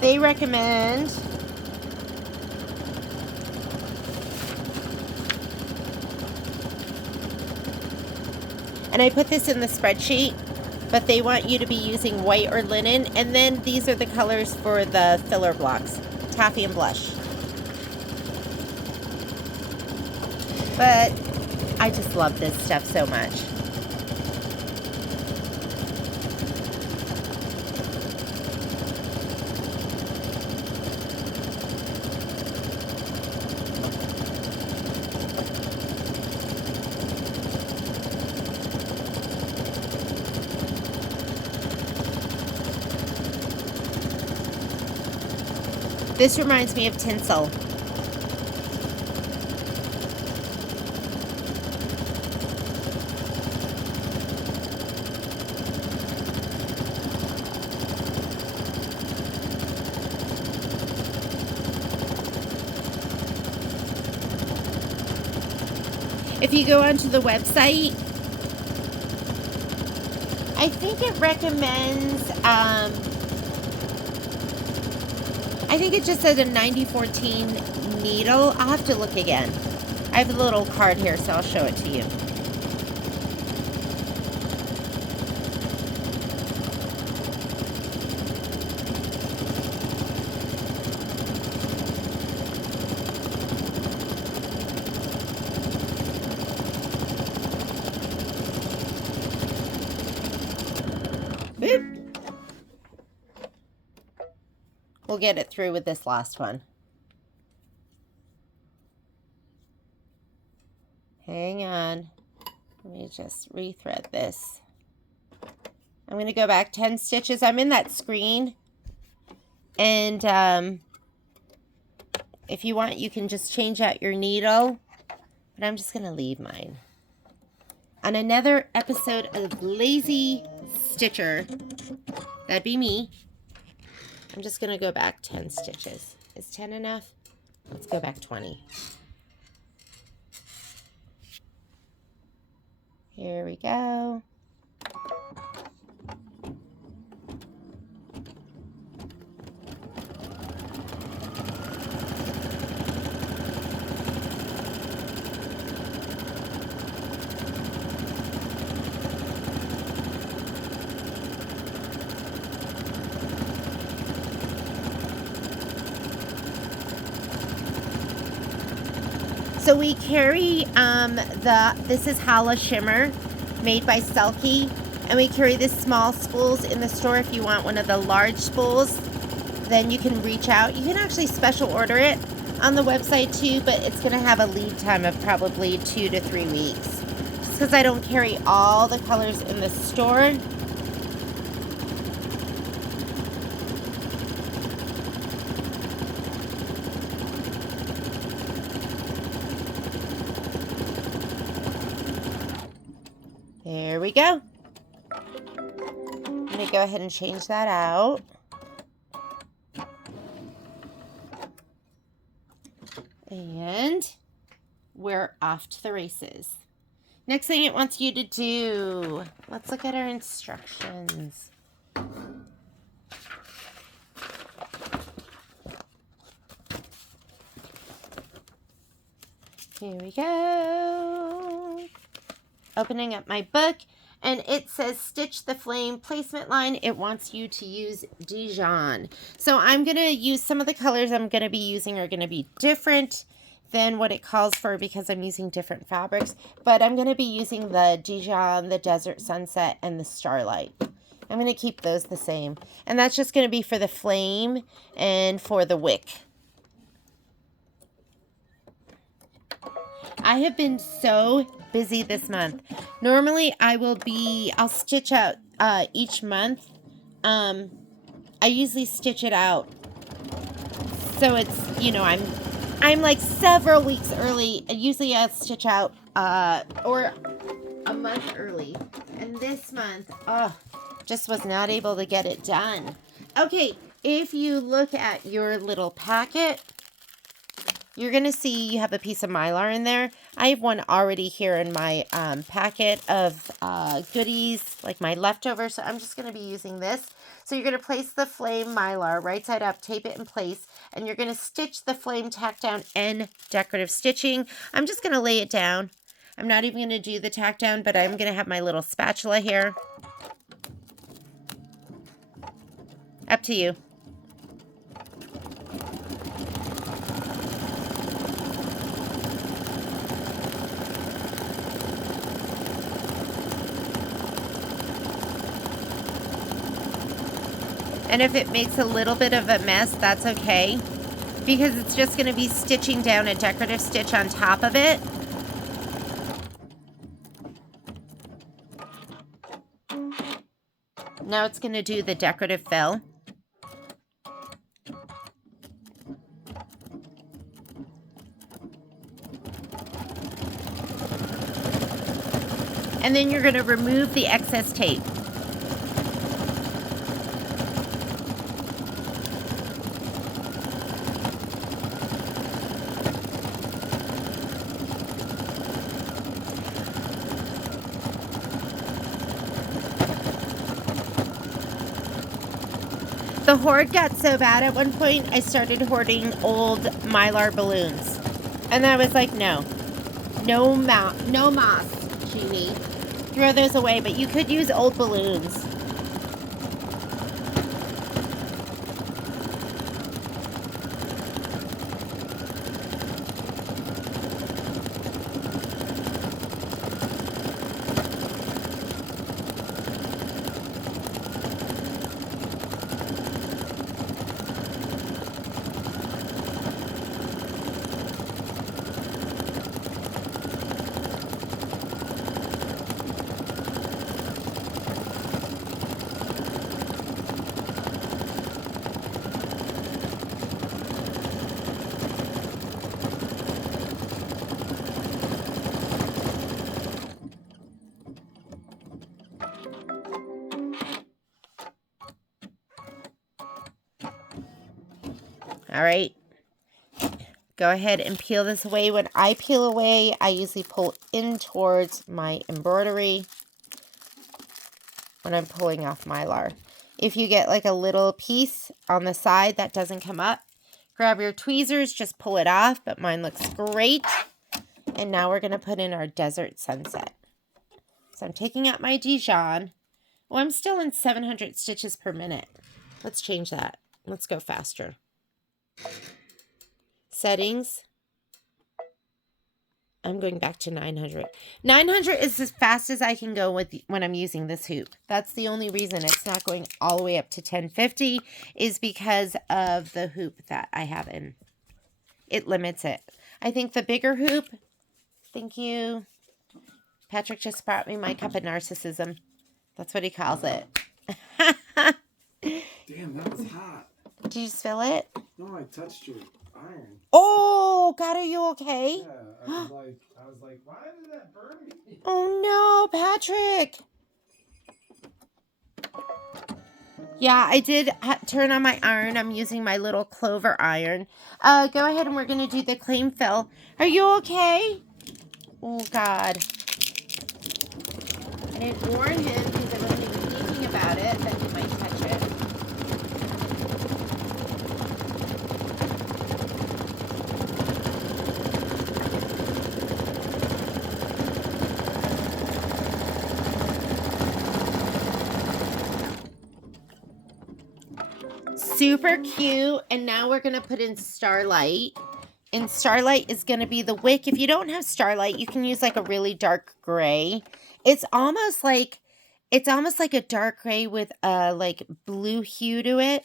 they recommend and I put this in the spreadsheet, but they want you to be using white or linen, and then these are the colors for the filler blocks, taffy and blush. But I just love this stuff so much. This reminds me of tinsel. If you go onto the website, I think it recommends, I think it just says a 9014 needle. I'll have to look again. I have a little card here, so I'll show it to you. Boop. We'll get it through with this last one. Hang on. Let me just rethread this. I'm going to go back 10 stitches. I'm in that screen. And if you want, you can just change out your needle. But I'm just going to leave mine. On another episode of Lazy Stitcher, that'd be me. I'm just going to go back 10 stitches. Is 10 enough? Let's go back 20. Here we go. So we carry this is Hala Shimmer made by Selkie, and we carry the small spools in the store. If you want one of the large spools, then you can reach out. You can actually special order it on the website too, but it's going to have a lead time of probably 2 to 3 weeks. Just because I don't carry all the colors in the store. There we go. I'm going to go ahead and change that out. And we're off to the races. Next thing it wants you to do, let's look at our instructions. Here we go. Opening up my book, and it says stitch the flame placement line. It wants you to use Dijon. So I'm going to use some of the colors I'm going to be using are going to be different than what it calls for because I'm using different fabrics. But I'm going to be using the Dijon, the Desert Sunset, and the Starlight. I'm going to keep those the same. And that's just going to be for the flame and for the wick. I have been so busy this month. Normally I'll stitch out each month. I usually stitch it out. So it's, you know, I'm like several weeks early. Usually I'll stitch out or a month early. And this month, just was not able to get it done. Okay, if you look at your little packet, you're going to see you have a piece of Mylar in there. I have one already here in my packet of goodies, like my leftovers. So I'm just going to be using this. So you're going to place the flame Mylar right side up, tape it in place, and you're going to stitch the flame tack down and decorative stitching. I'm just going to lay it down. I'm not even going to do the tack down, but I'm going to have my little spatula here. Up to you. And if it makes a little bit of a mess, that's okay, because it's just going to be stitching down a decorative stitch on top of it. Now it's going to do the decorative fill. And then you're going to remove the excess tape. The hoard got so bad at one point, I started hoarding old Mylar balloons. And I was like, no moss, Jeannie. Throw those away, but you could use old balloons. All right, go ahead and peel this away. When I peel away, I usually pull in towards my embroidery when I'm pulling off Mylar. If you get like a little piece on the side that doesn't come up, grab your tweezers, just pull it off, but mine looks great. And now we're going to put in our Desert Sunset. So I'm taking out my Dijon. Oh, I'm still in 700 stitches per minute. Let's change that. Let's go faster. Settings. I'm going back to 900. 900 is as fast as I can go with when I'm using this hoop. That's the only reason it's not going all the way up to 1050 is because of the hoop that I have in. It limits it. I think the bigger hoop, thank you. Patrick just brought me my cup of narcissism. That's what he calls it. Damn, that was hot. Did you just feel it? No, I touched your iron. Oh, God, are you okay? Yeah, I was like, why did that burn me? Oh, no, Patrick. Yeah, I did turn on my iron. I'm using my little Clover iron. Go ahead and we're going to do the claim fill. Are you okay? Oh, God. I didn't warn him because I wasn't even thinking about it, that he might touch it. Super cute. And now we're going to put in Starlight. And Starlight is going to be the wick. If you don't have Starlight, you can use like a really dark gray. It's almost like a dark gray with a like blue hue to it.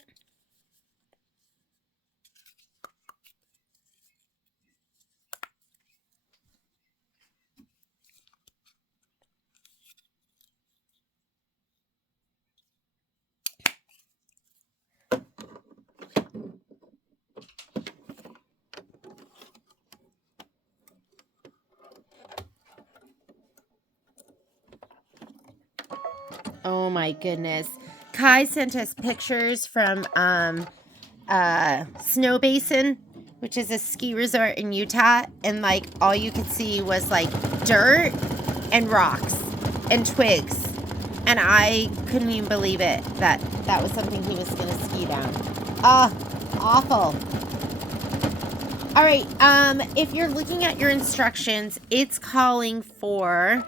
Oh my goodness. Kai sent us pictures from Snow Basin, which is a ski resort in Utah, and like all you could see was like dirt and rocks and twigs. And I couldn't even believe it that was something he was gonna ski down. Awful. All right, if you're looking at your instructions, it's calling for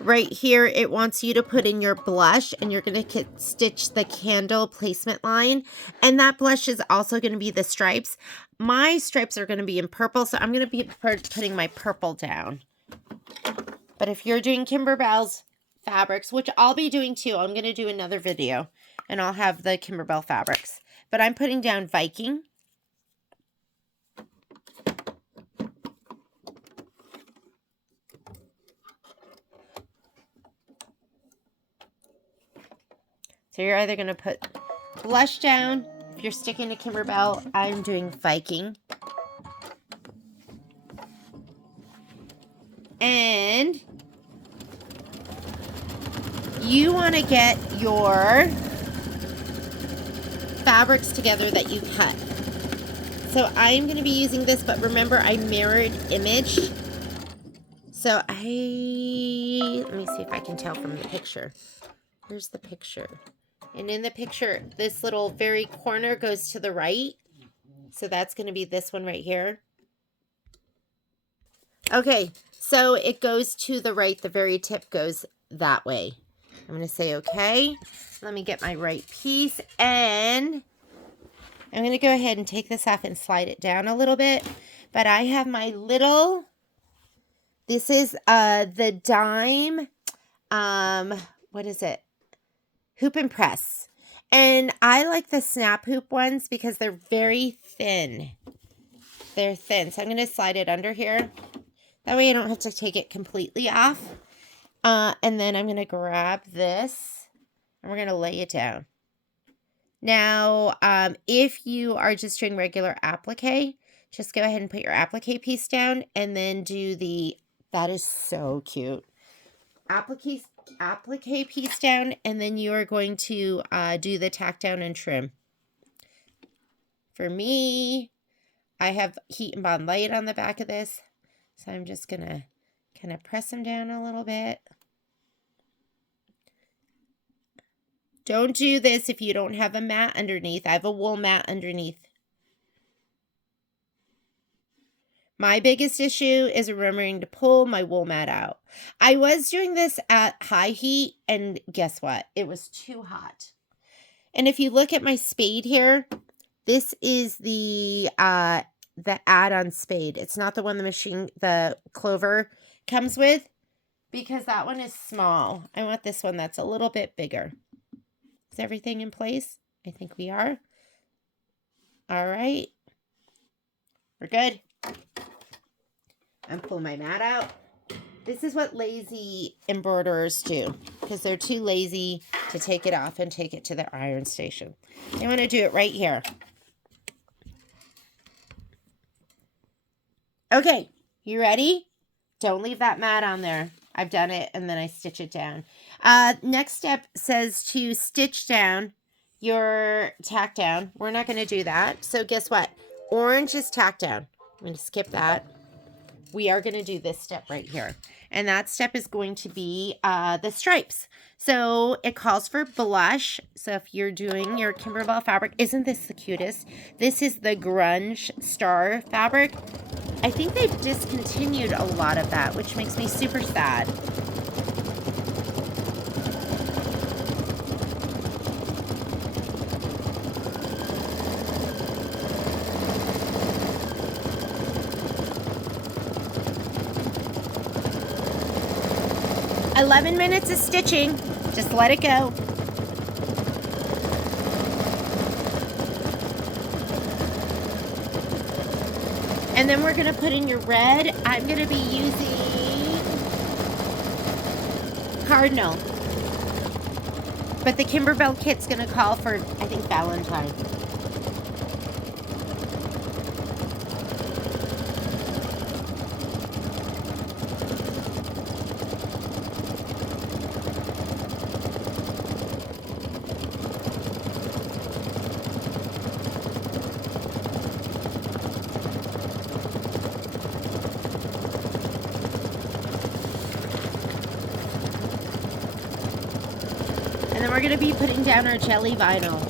right here, it wants you to put in your blush, and you're going to stitch the candle placement line. And that blush is also going to be the stripes. My stripes are going to be in purple, so I'm going to be putting my purple down. But if you're doing Kimberbell's fabrics, which I'll be doing too, I'm going to do another video, and I'll have the Kimberbell fabrics. But I'm putting down Viking. So you're either going to put blush down. If you're sticking to Kimberbell, I'm doing Viking. And you want to get your fabrics together that you cut. So I'm going to be using this, but remember I mirrored imaged. So let me see if I can tell from the picture. Here's the picture. And in the picture, this little very corner goes to the right. So that's going to be this one right here. Okay, so it goes to the right. The very tip goes that way. I'm going to say okay. Let me get my right piece, and I'm going to go ahead and take this off and slide it down a little bit. But I have my little, this is the dime, what is it? Hoop and press. And I like the snap hoop ones because they're very thin. They're thin. So I'm going to slide it under here. That way I don't have to take it completely off. And then I'm going to grab this and we're going to lay it down. Now, if you are just doing regular applique, just go ahead and put your applique piece down and then do the, that is so cute. Applique piece down, and then you are going to do the tack down and trim. For me, I have heat and bond light on the back of this, so I'm just going to kind of press them down a little bit. Don't do this if you don't have a mat underneath. I have a wool mat underneath. My biggest issue is remembering to pull my wool mat out. I was doing this at high heat, and guess what? It was too hot. And if you look at my spade here, this is the add-on spade. It's not the one the Clover comes with, because that one is small. I want this one that's a little bit bigger. Is everything in place? I think we are. All right. We're good. I'm pulling my mat out. This is what lazy embroiderers do, because they're too lazy to take it off and take it to their iron station. They want to do it right here. Okay, you ready? Don't leave that mat on there. I've done it, and then I stitch it down. Next step says to stitch down your tack down. We're not going to do that. So guess what? Orange is tack down. I'm going to skip that. We are going to do this step right here. And that step is going to be the stripes. So it calls for blush. So if you're doing your Kimberbell fabric, isn't this the cutest? This is the grunge star fabric. I think they've discontinued a lot of that, which makes me super sad. "11 minutes of stitching. Just let it go." And then we're going to put in your red. I'm going to be using Cardinal. But the Kimberbell kit's going to call for, I think, Valentine. We're going to be putting down our jelly vinyl.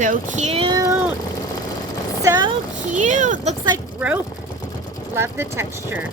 So cute. So cute. Looks like rope. Love the texture.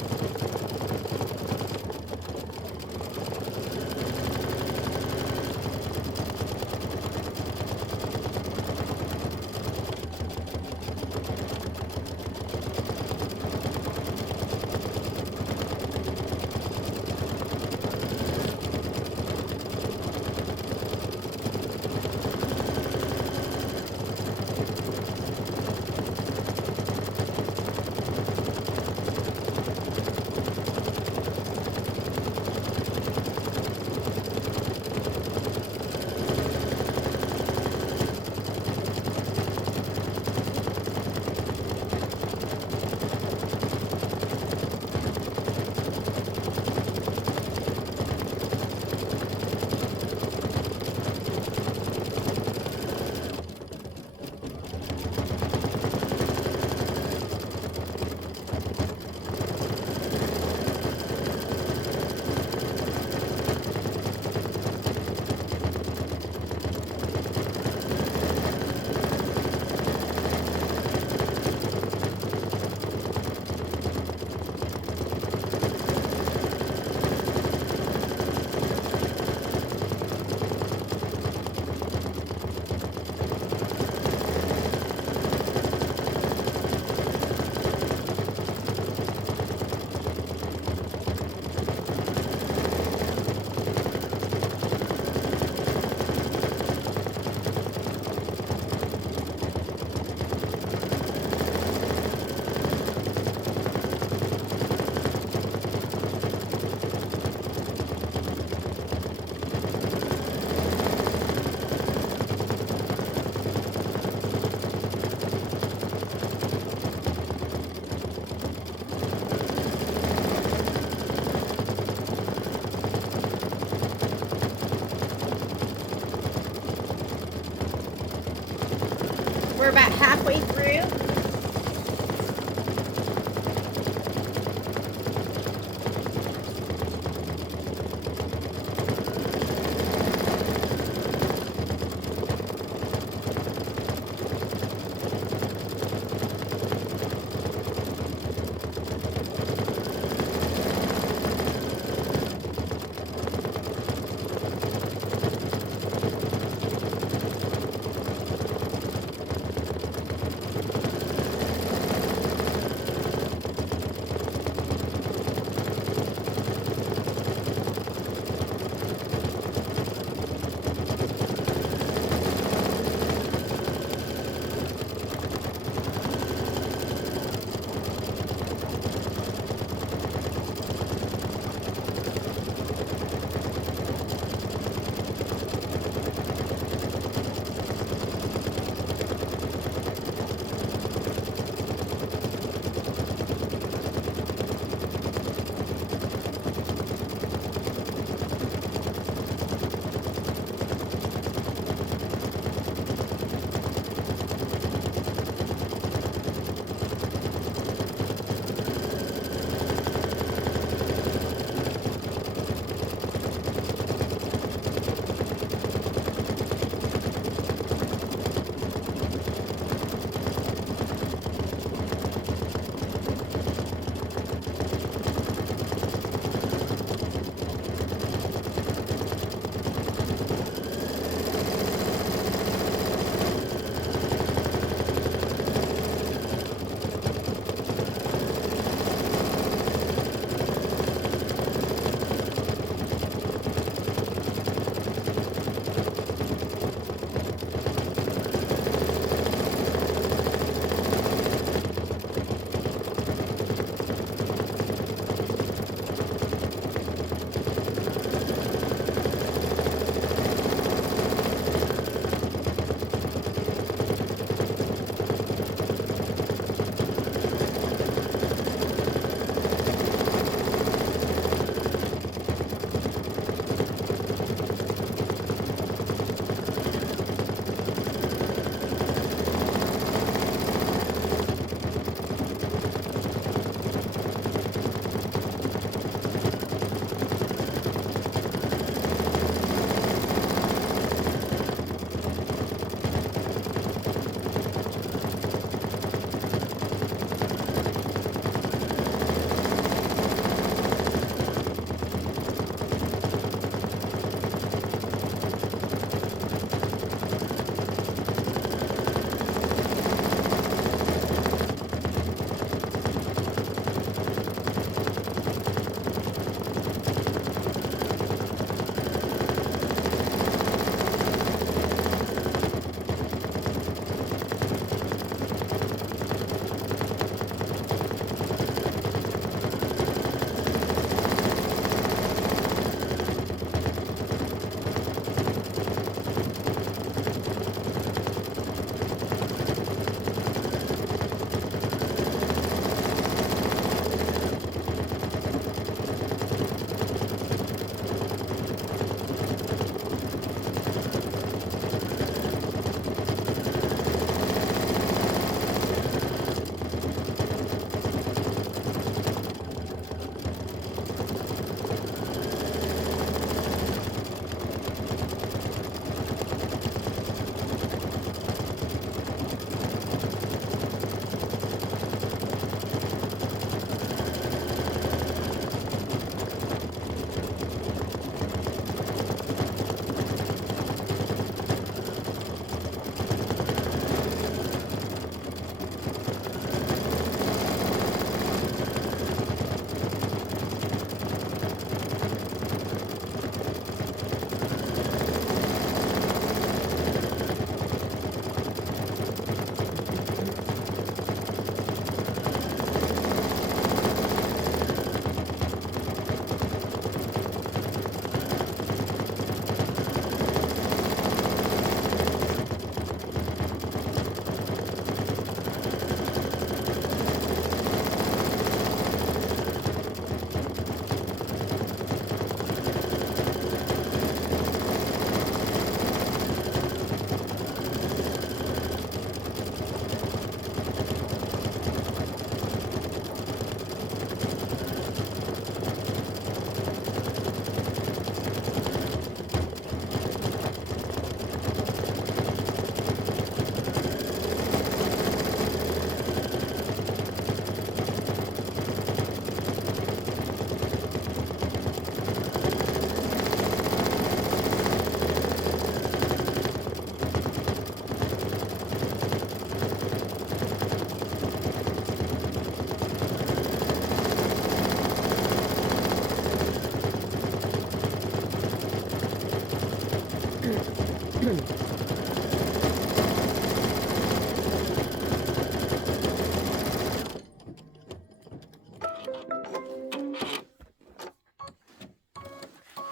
We're about halfway through.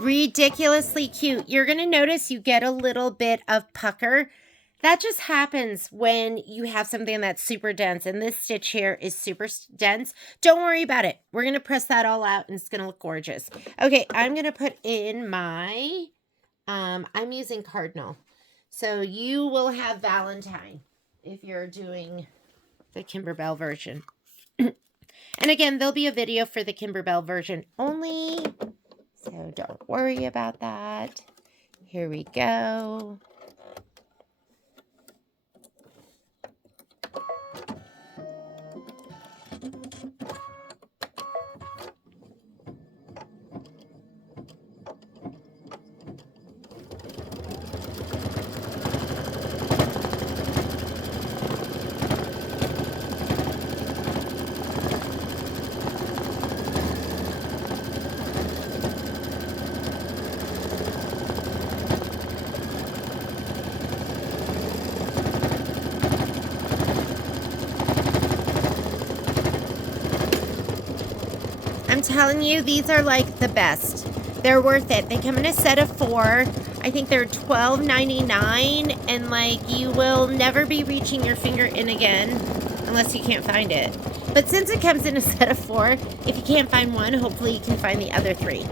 Ridiculously cute. You're going to notice you get a little bit of pucker. That just happens when you have something that's super dense, and this stitch here is super dense. Don't worry about it. We're going to press that all out, and it's going to look gorgeous. Okay, I'm going to put in my, I'm using Cardinal. So you will have Valentine if you're doing the Kimberbell version. And again, there'll be a video for the Kimberbell version only, so don't worry about that. Here we go. I'm telling you, these are like the best. They're worth it. They come in a set of 4. I think they're $12.99, and like you will never be reaching your finger in again unless you can't find it. But since it comes in a set of 4, if you can't find one, hopefully you can find the other 3.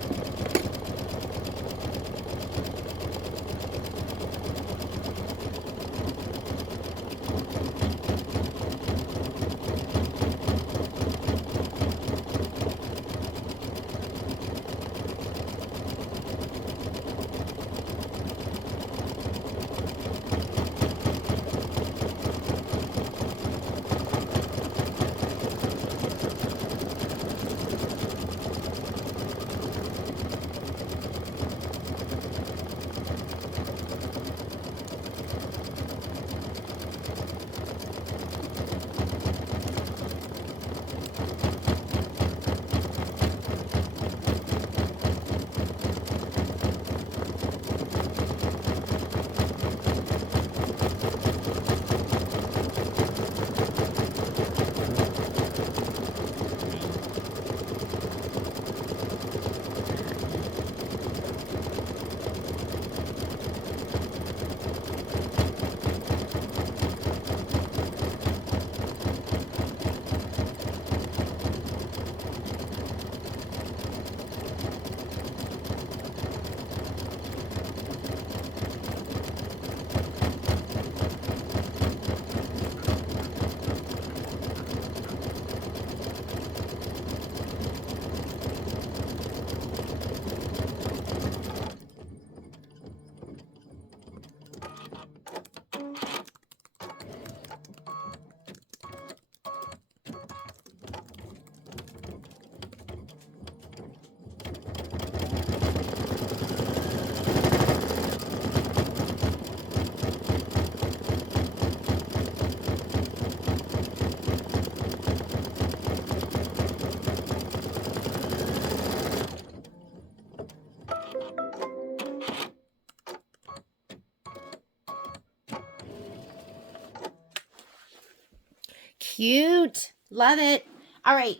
Cute. Love it. All right.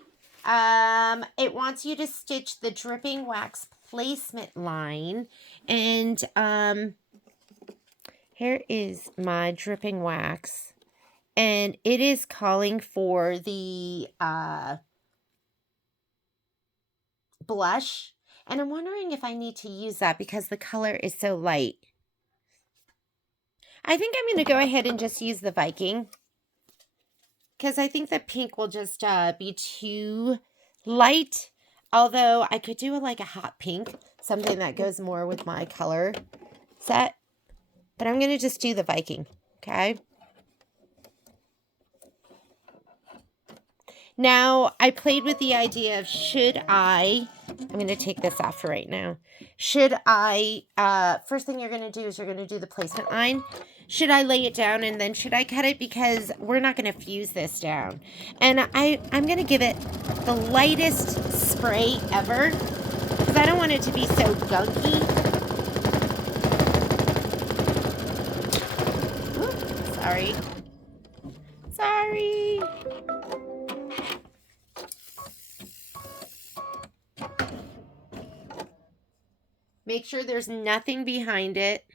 It wants you to stitch the dripping wax placement line. And here is my dripping wax. And it is calling for the blush. And I'm wondering if I need to use that because the color is so light. I think I'm going to go ahead and just use the Viking, because I think the pink will just be too light. Although I could do like a hot pink, something that goes more with my color set. But I'm going to just do the Viking, okay? Now, I played with the idea of I'm going to take this off for right now. First thing you're going to do is you're going to do the placement line. Should I lay it down and then should I cut it? Because we're not going to fuse this down. And I'm going to give it the lightest spray ever, because I don't want it to be so gunky. Oops, sorry. Sorry. Make sure there's nothing behind it.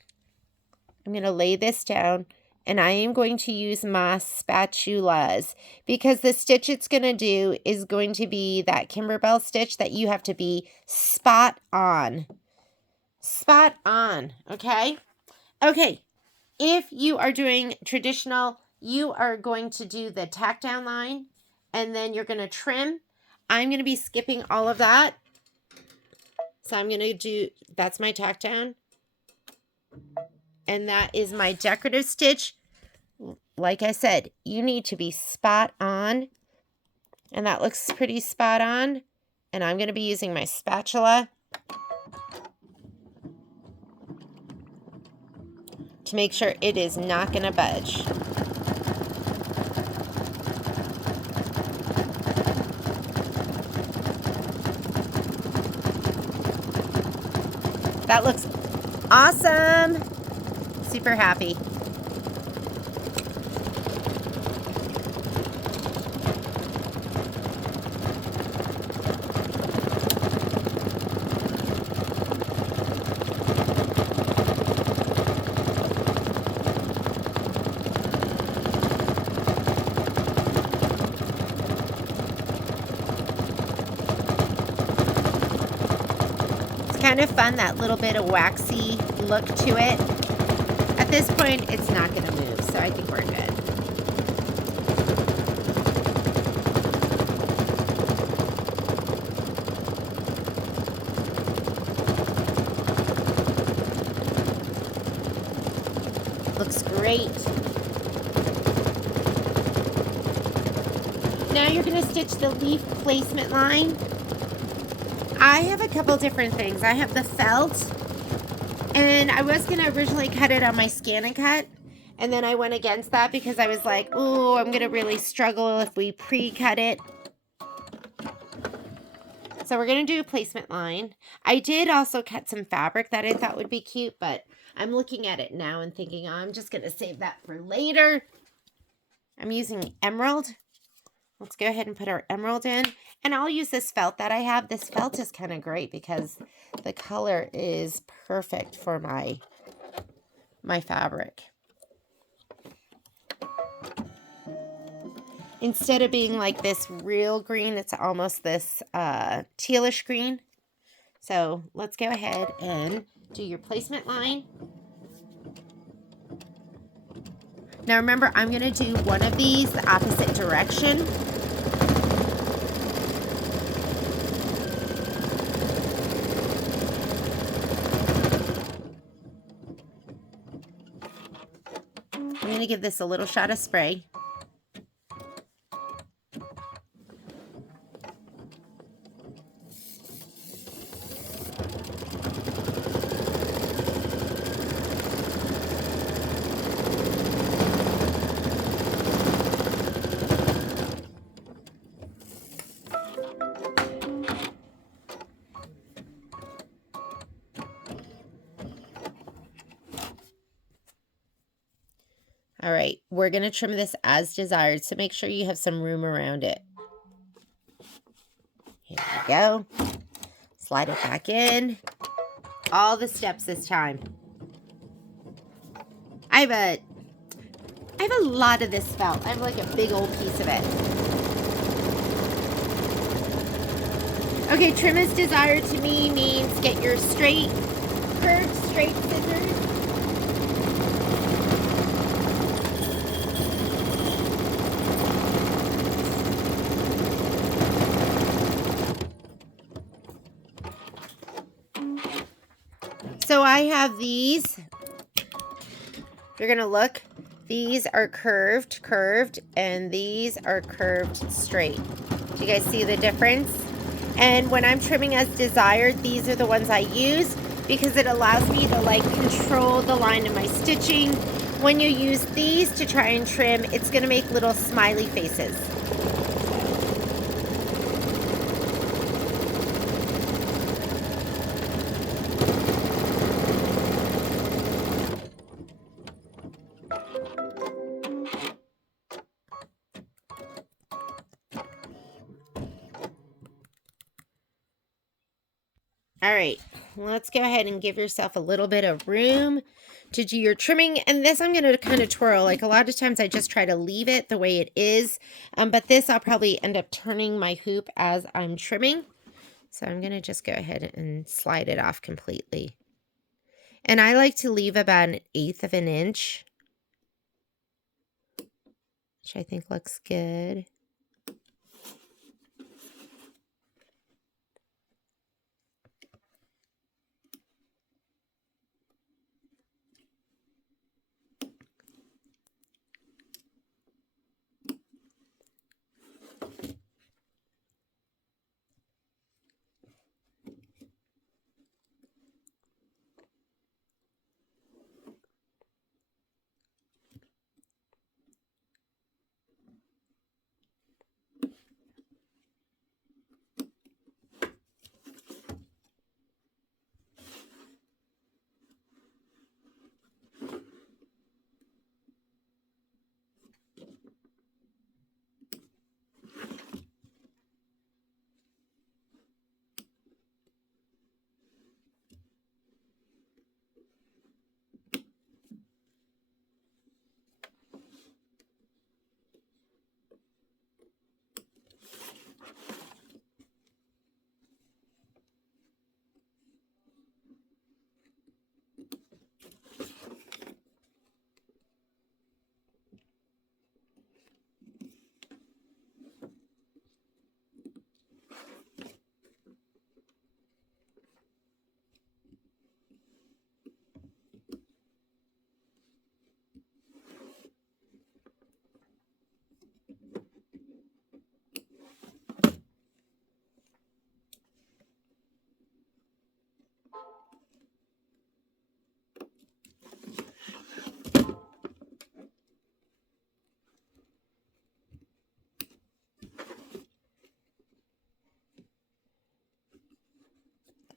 I'm going to lay this down, and I am going to use my spatulas because the stitch it's going to do is going to be that Kimberbell stitch that you have to be spot on. Spot on, okay? Okay, if you are doing traditional, you are going to do the tack down line, and then you're going to trim. I'm going to be skipping all of that. So I'm going to do, that's my tack down. And that is my decorative stitch. Like I said, you need to be spot on. And that looks pretty spot on. And I'm going to be using my spatula to make sure it is not going to budge. That looks awesome. Super happy. Kind of fun, that little bit of waxy look to it. At this point, it's not going to move, so I think we're good. Looks great. Now you're going to stitch the leaf placement line. I have a couple different things. I have the felt, and I was going to originally cut it on my Scan and Cut, and then I went against that because I was like, oh, I'm going to really struggle if we pre-cut it. So we're going to do a placement line. I did also cut some fabric that I thought would be cute, but I'm looking at it now and thinking, oh, I'm just going to save that for later. I'm using emerald. Let's go ahead and put our emerald in. And I'll use this felt that I have. This felt is kind of great because the color is perfect for my fabric. Instead of being like this real green, it's almost this tealish green. So let's go ahead and do your placement line. Now remember, I'm going to do one of these the opposite direction. I'm going to give this a little shot of spray. All right, we're going to trim this as desired, so make sure you have some room around it. Here we go. Slide it back in. All the steps this time. I have a lot of this felt. I have like a big old piece of it. Okay, trim as desired to me means get your straight, curved, straight scissors. So I have these. You're going to look. These are curved, and these are curved straight. Do you guys see the difference? And when I'm trimming as desired, these are the ones I use because it allows me to like control the line of my stitching. When you use these to try and trim, it's going to make little smiley faces. All right, let's go ahead and give yourself a little bit of room to do your trimming. And this I'm going to kind of twirl. Like a lot of times I just try to leave it the way it is. But this I'll probably end up turning my hoop as I'm trimming. So I'm going to just go ahead and slide it off completely. And I like to leave about 1/8 of an inch, which I think looks good.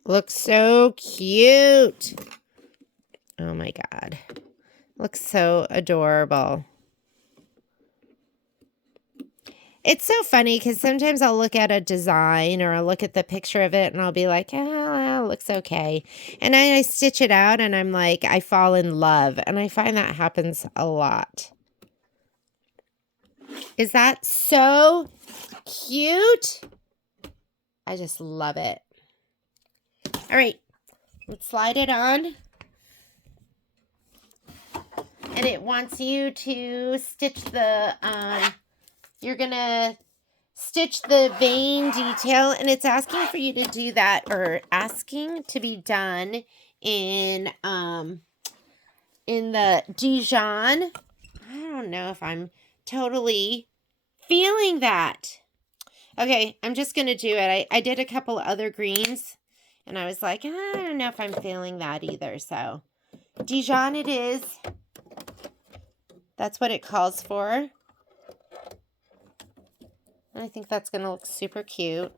Looks so cute. Oh my God. Looks so adorable. It's so funny because sometimes I'll look at a design or I'll look at the picture of it and I'll be like, oh, it looks okay. And then I stitch it out and I'm like, I fall in love. And I find that happens a lot. Is that so cute? I just love it. All right, let's slide it on. And it wants you to stitch the, you're going to stitch the vein detail. And it's asking for you to do that, or asking to be done in the Dijon. I don't know if I'm totally feeling that. Okay, I'm just going to do it. I did a couple other greens. And I was like, I don't know if I'm feeling that either. So, Dijon it is. That's what it calls for. And I think that's going to look super cute.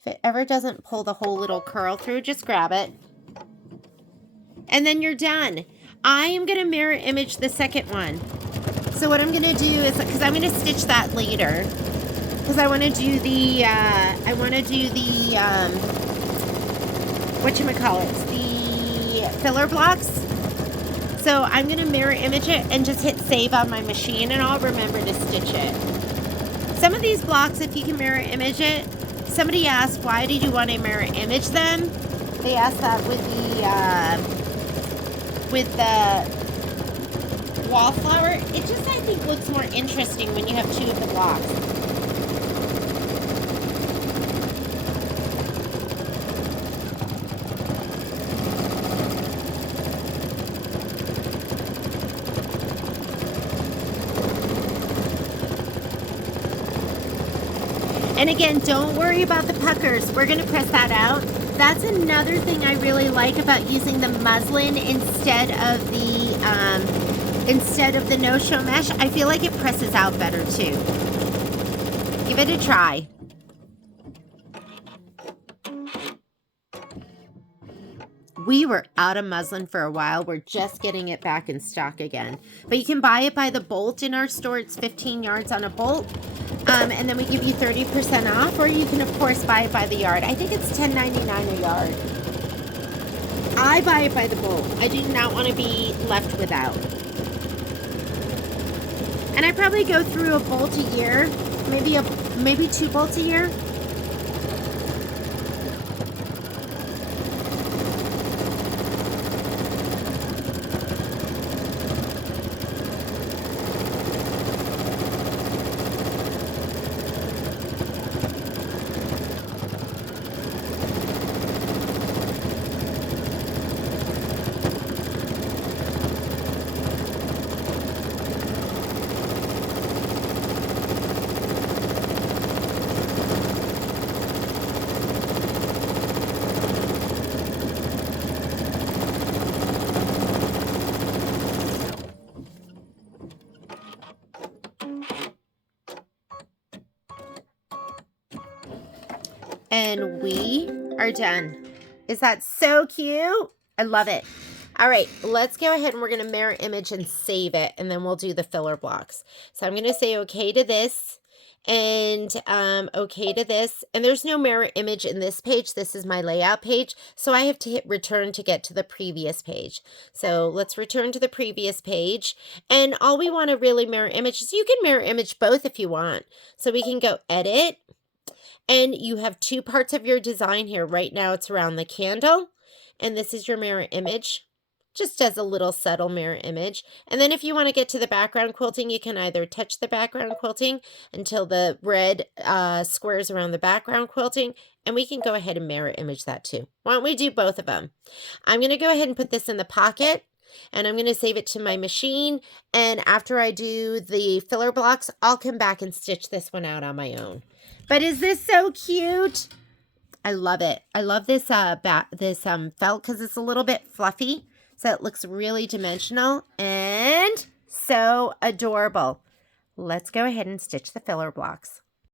If it ever doesn't pull the whole little curl through, just grab it. And then you're done. I am going to mirror image the second one. So what I'm going to do is, because I'm going to stitch that later. Because I want to do the, whatchamacallits, the filler blocks. So I'm going to mirror image it and just hit save on my machine, and I'll remember to stitch it. Some of these blocks, if you can mirror image it, somebody asked, why did you want to mirror image them? They asked that with the wallflower. It just, I think, looks more interesting when you have two of the blocks. And again, don't worry about the puckers. We're going to press that out. That's another thing I really like about using the muslin instead of the no-show mesh. I feel like it presses out better too. Give it a try. We were out of muslin for a while. We're just getting it back in stock again. But you can buy it by the bolt in our store. It's 15 yards on a bolt. And then we give you 30% off, or you can, of course, buy it by the yard. I think it's $10.99 a yard. I buy it by the bolt. I do not want to be left without. And I probably go through a bolt a year, maybe 2 bolts a year. And we are done. Is that so cute? I love it. All right, let's go ahead and we're going to mirror image and save it, and then we'll do the filler blocks. So I'm going to say okay to this and okay to this. And there's no mirror image in this page. This is my layout page. So I have to hit return to get to the previous page. So let's return to the previous page. And all we want to really mirror image is you can mirror image both if you want. So we can go edit. And you have 2 parts of your design here. Right now it's around the candle. And this is your mirror image. Just as a little subtle mirror image. And then if you want to get to the background quilting, you can either touch the background quilting until the red squares around the background quilting. And we can go ahead and mirror image that too. Why don't we do both of them? I'm going to go ahead and put this in the pocket. And I'm going to save it to my machine. And after I do the filler blocks, I'll come back and stitch this one out on my own. But is this so cute? I love it. I love this felt because it's a little bit fluffy. So it looks really dimensional and so adorable. Let's go ahead and stitch the filler blocks.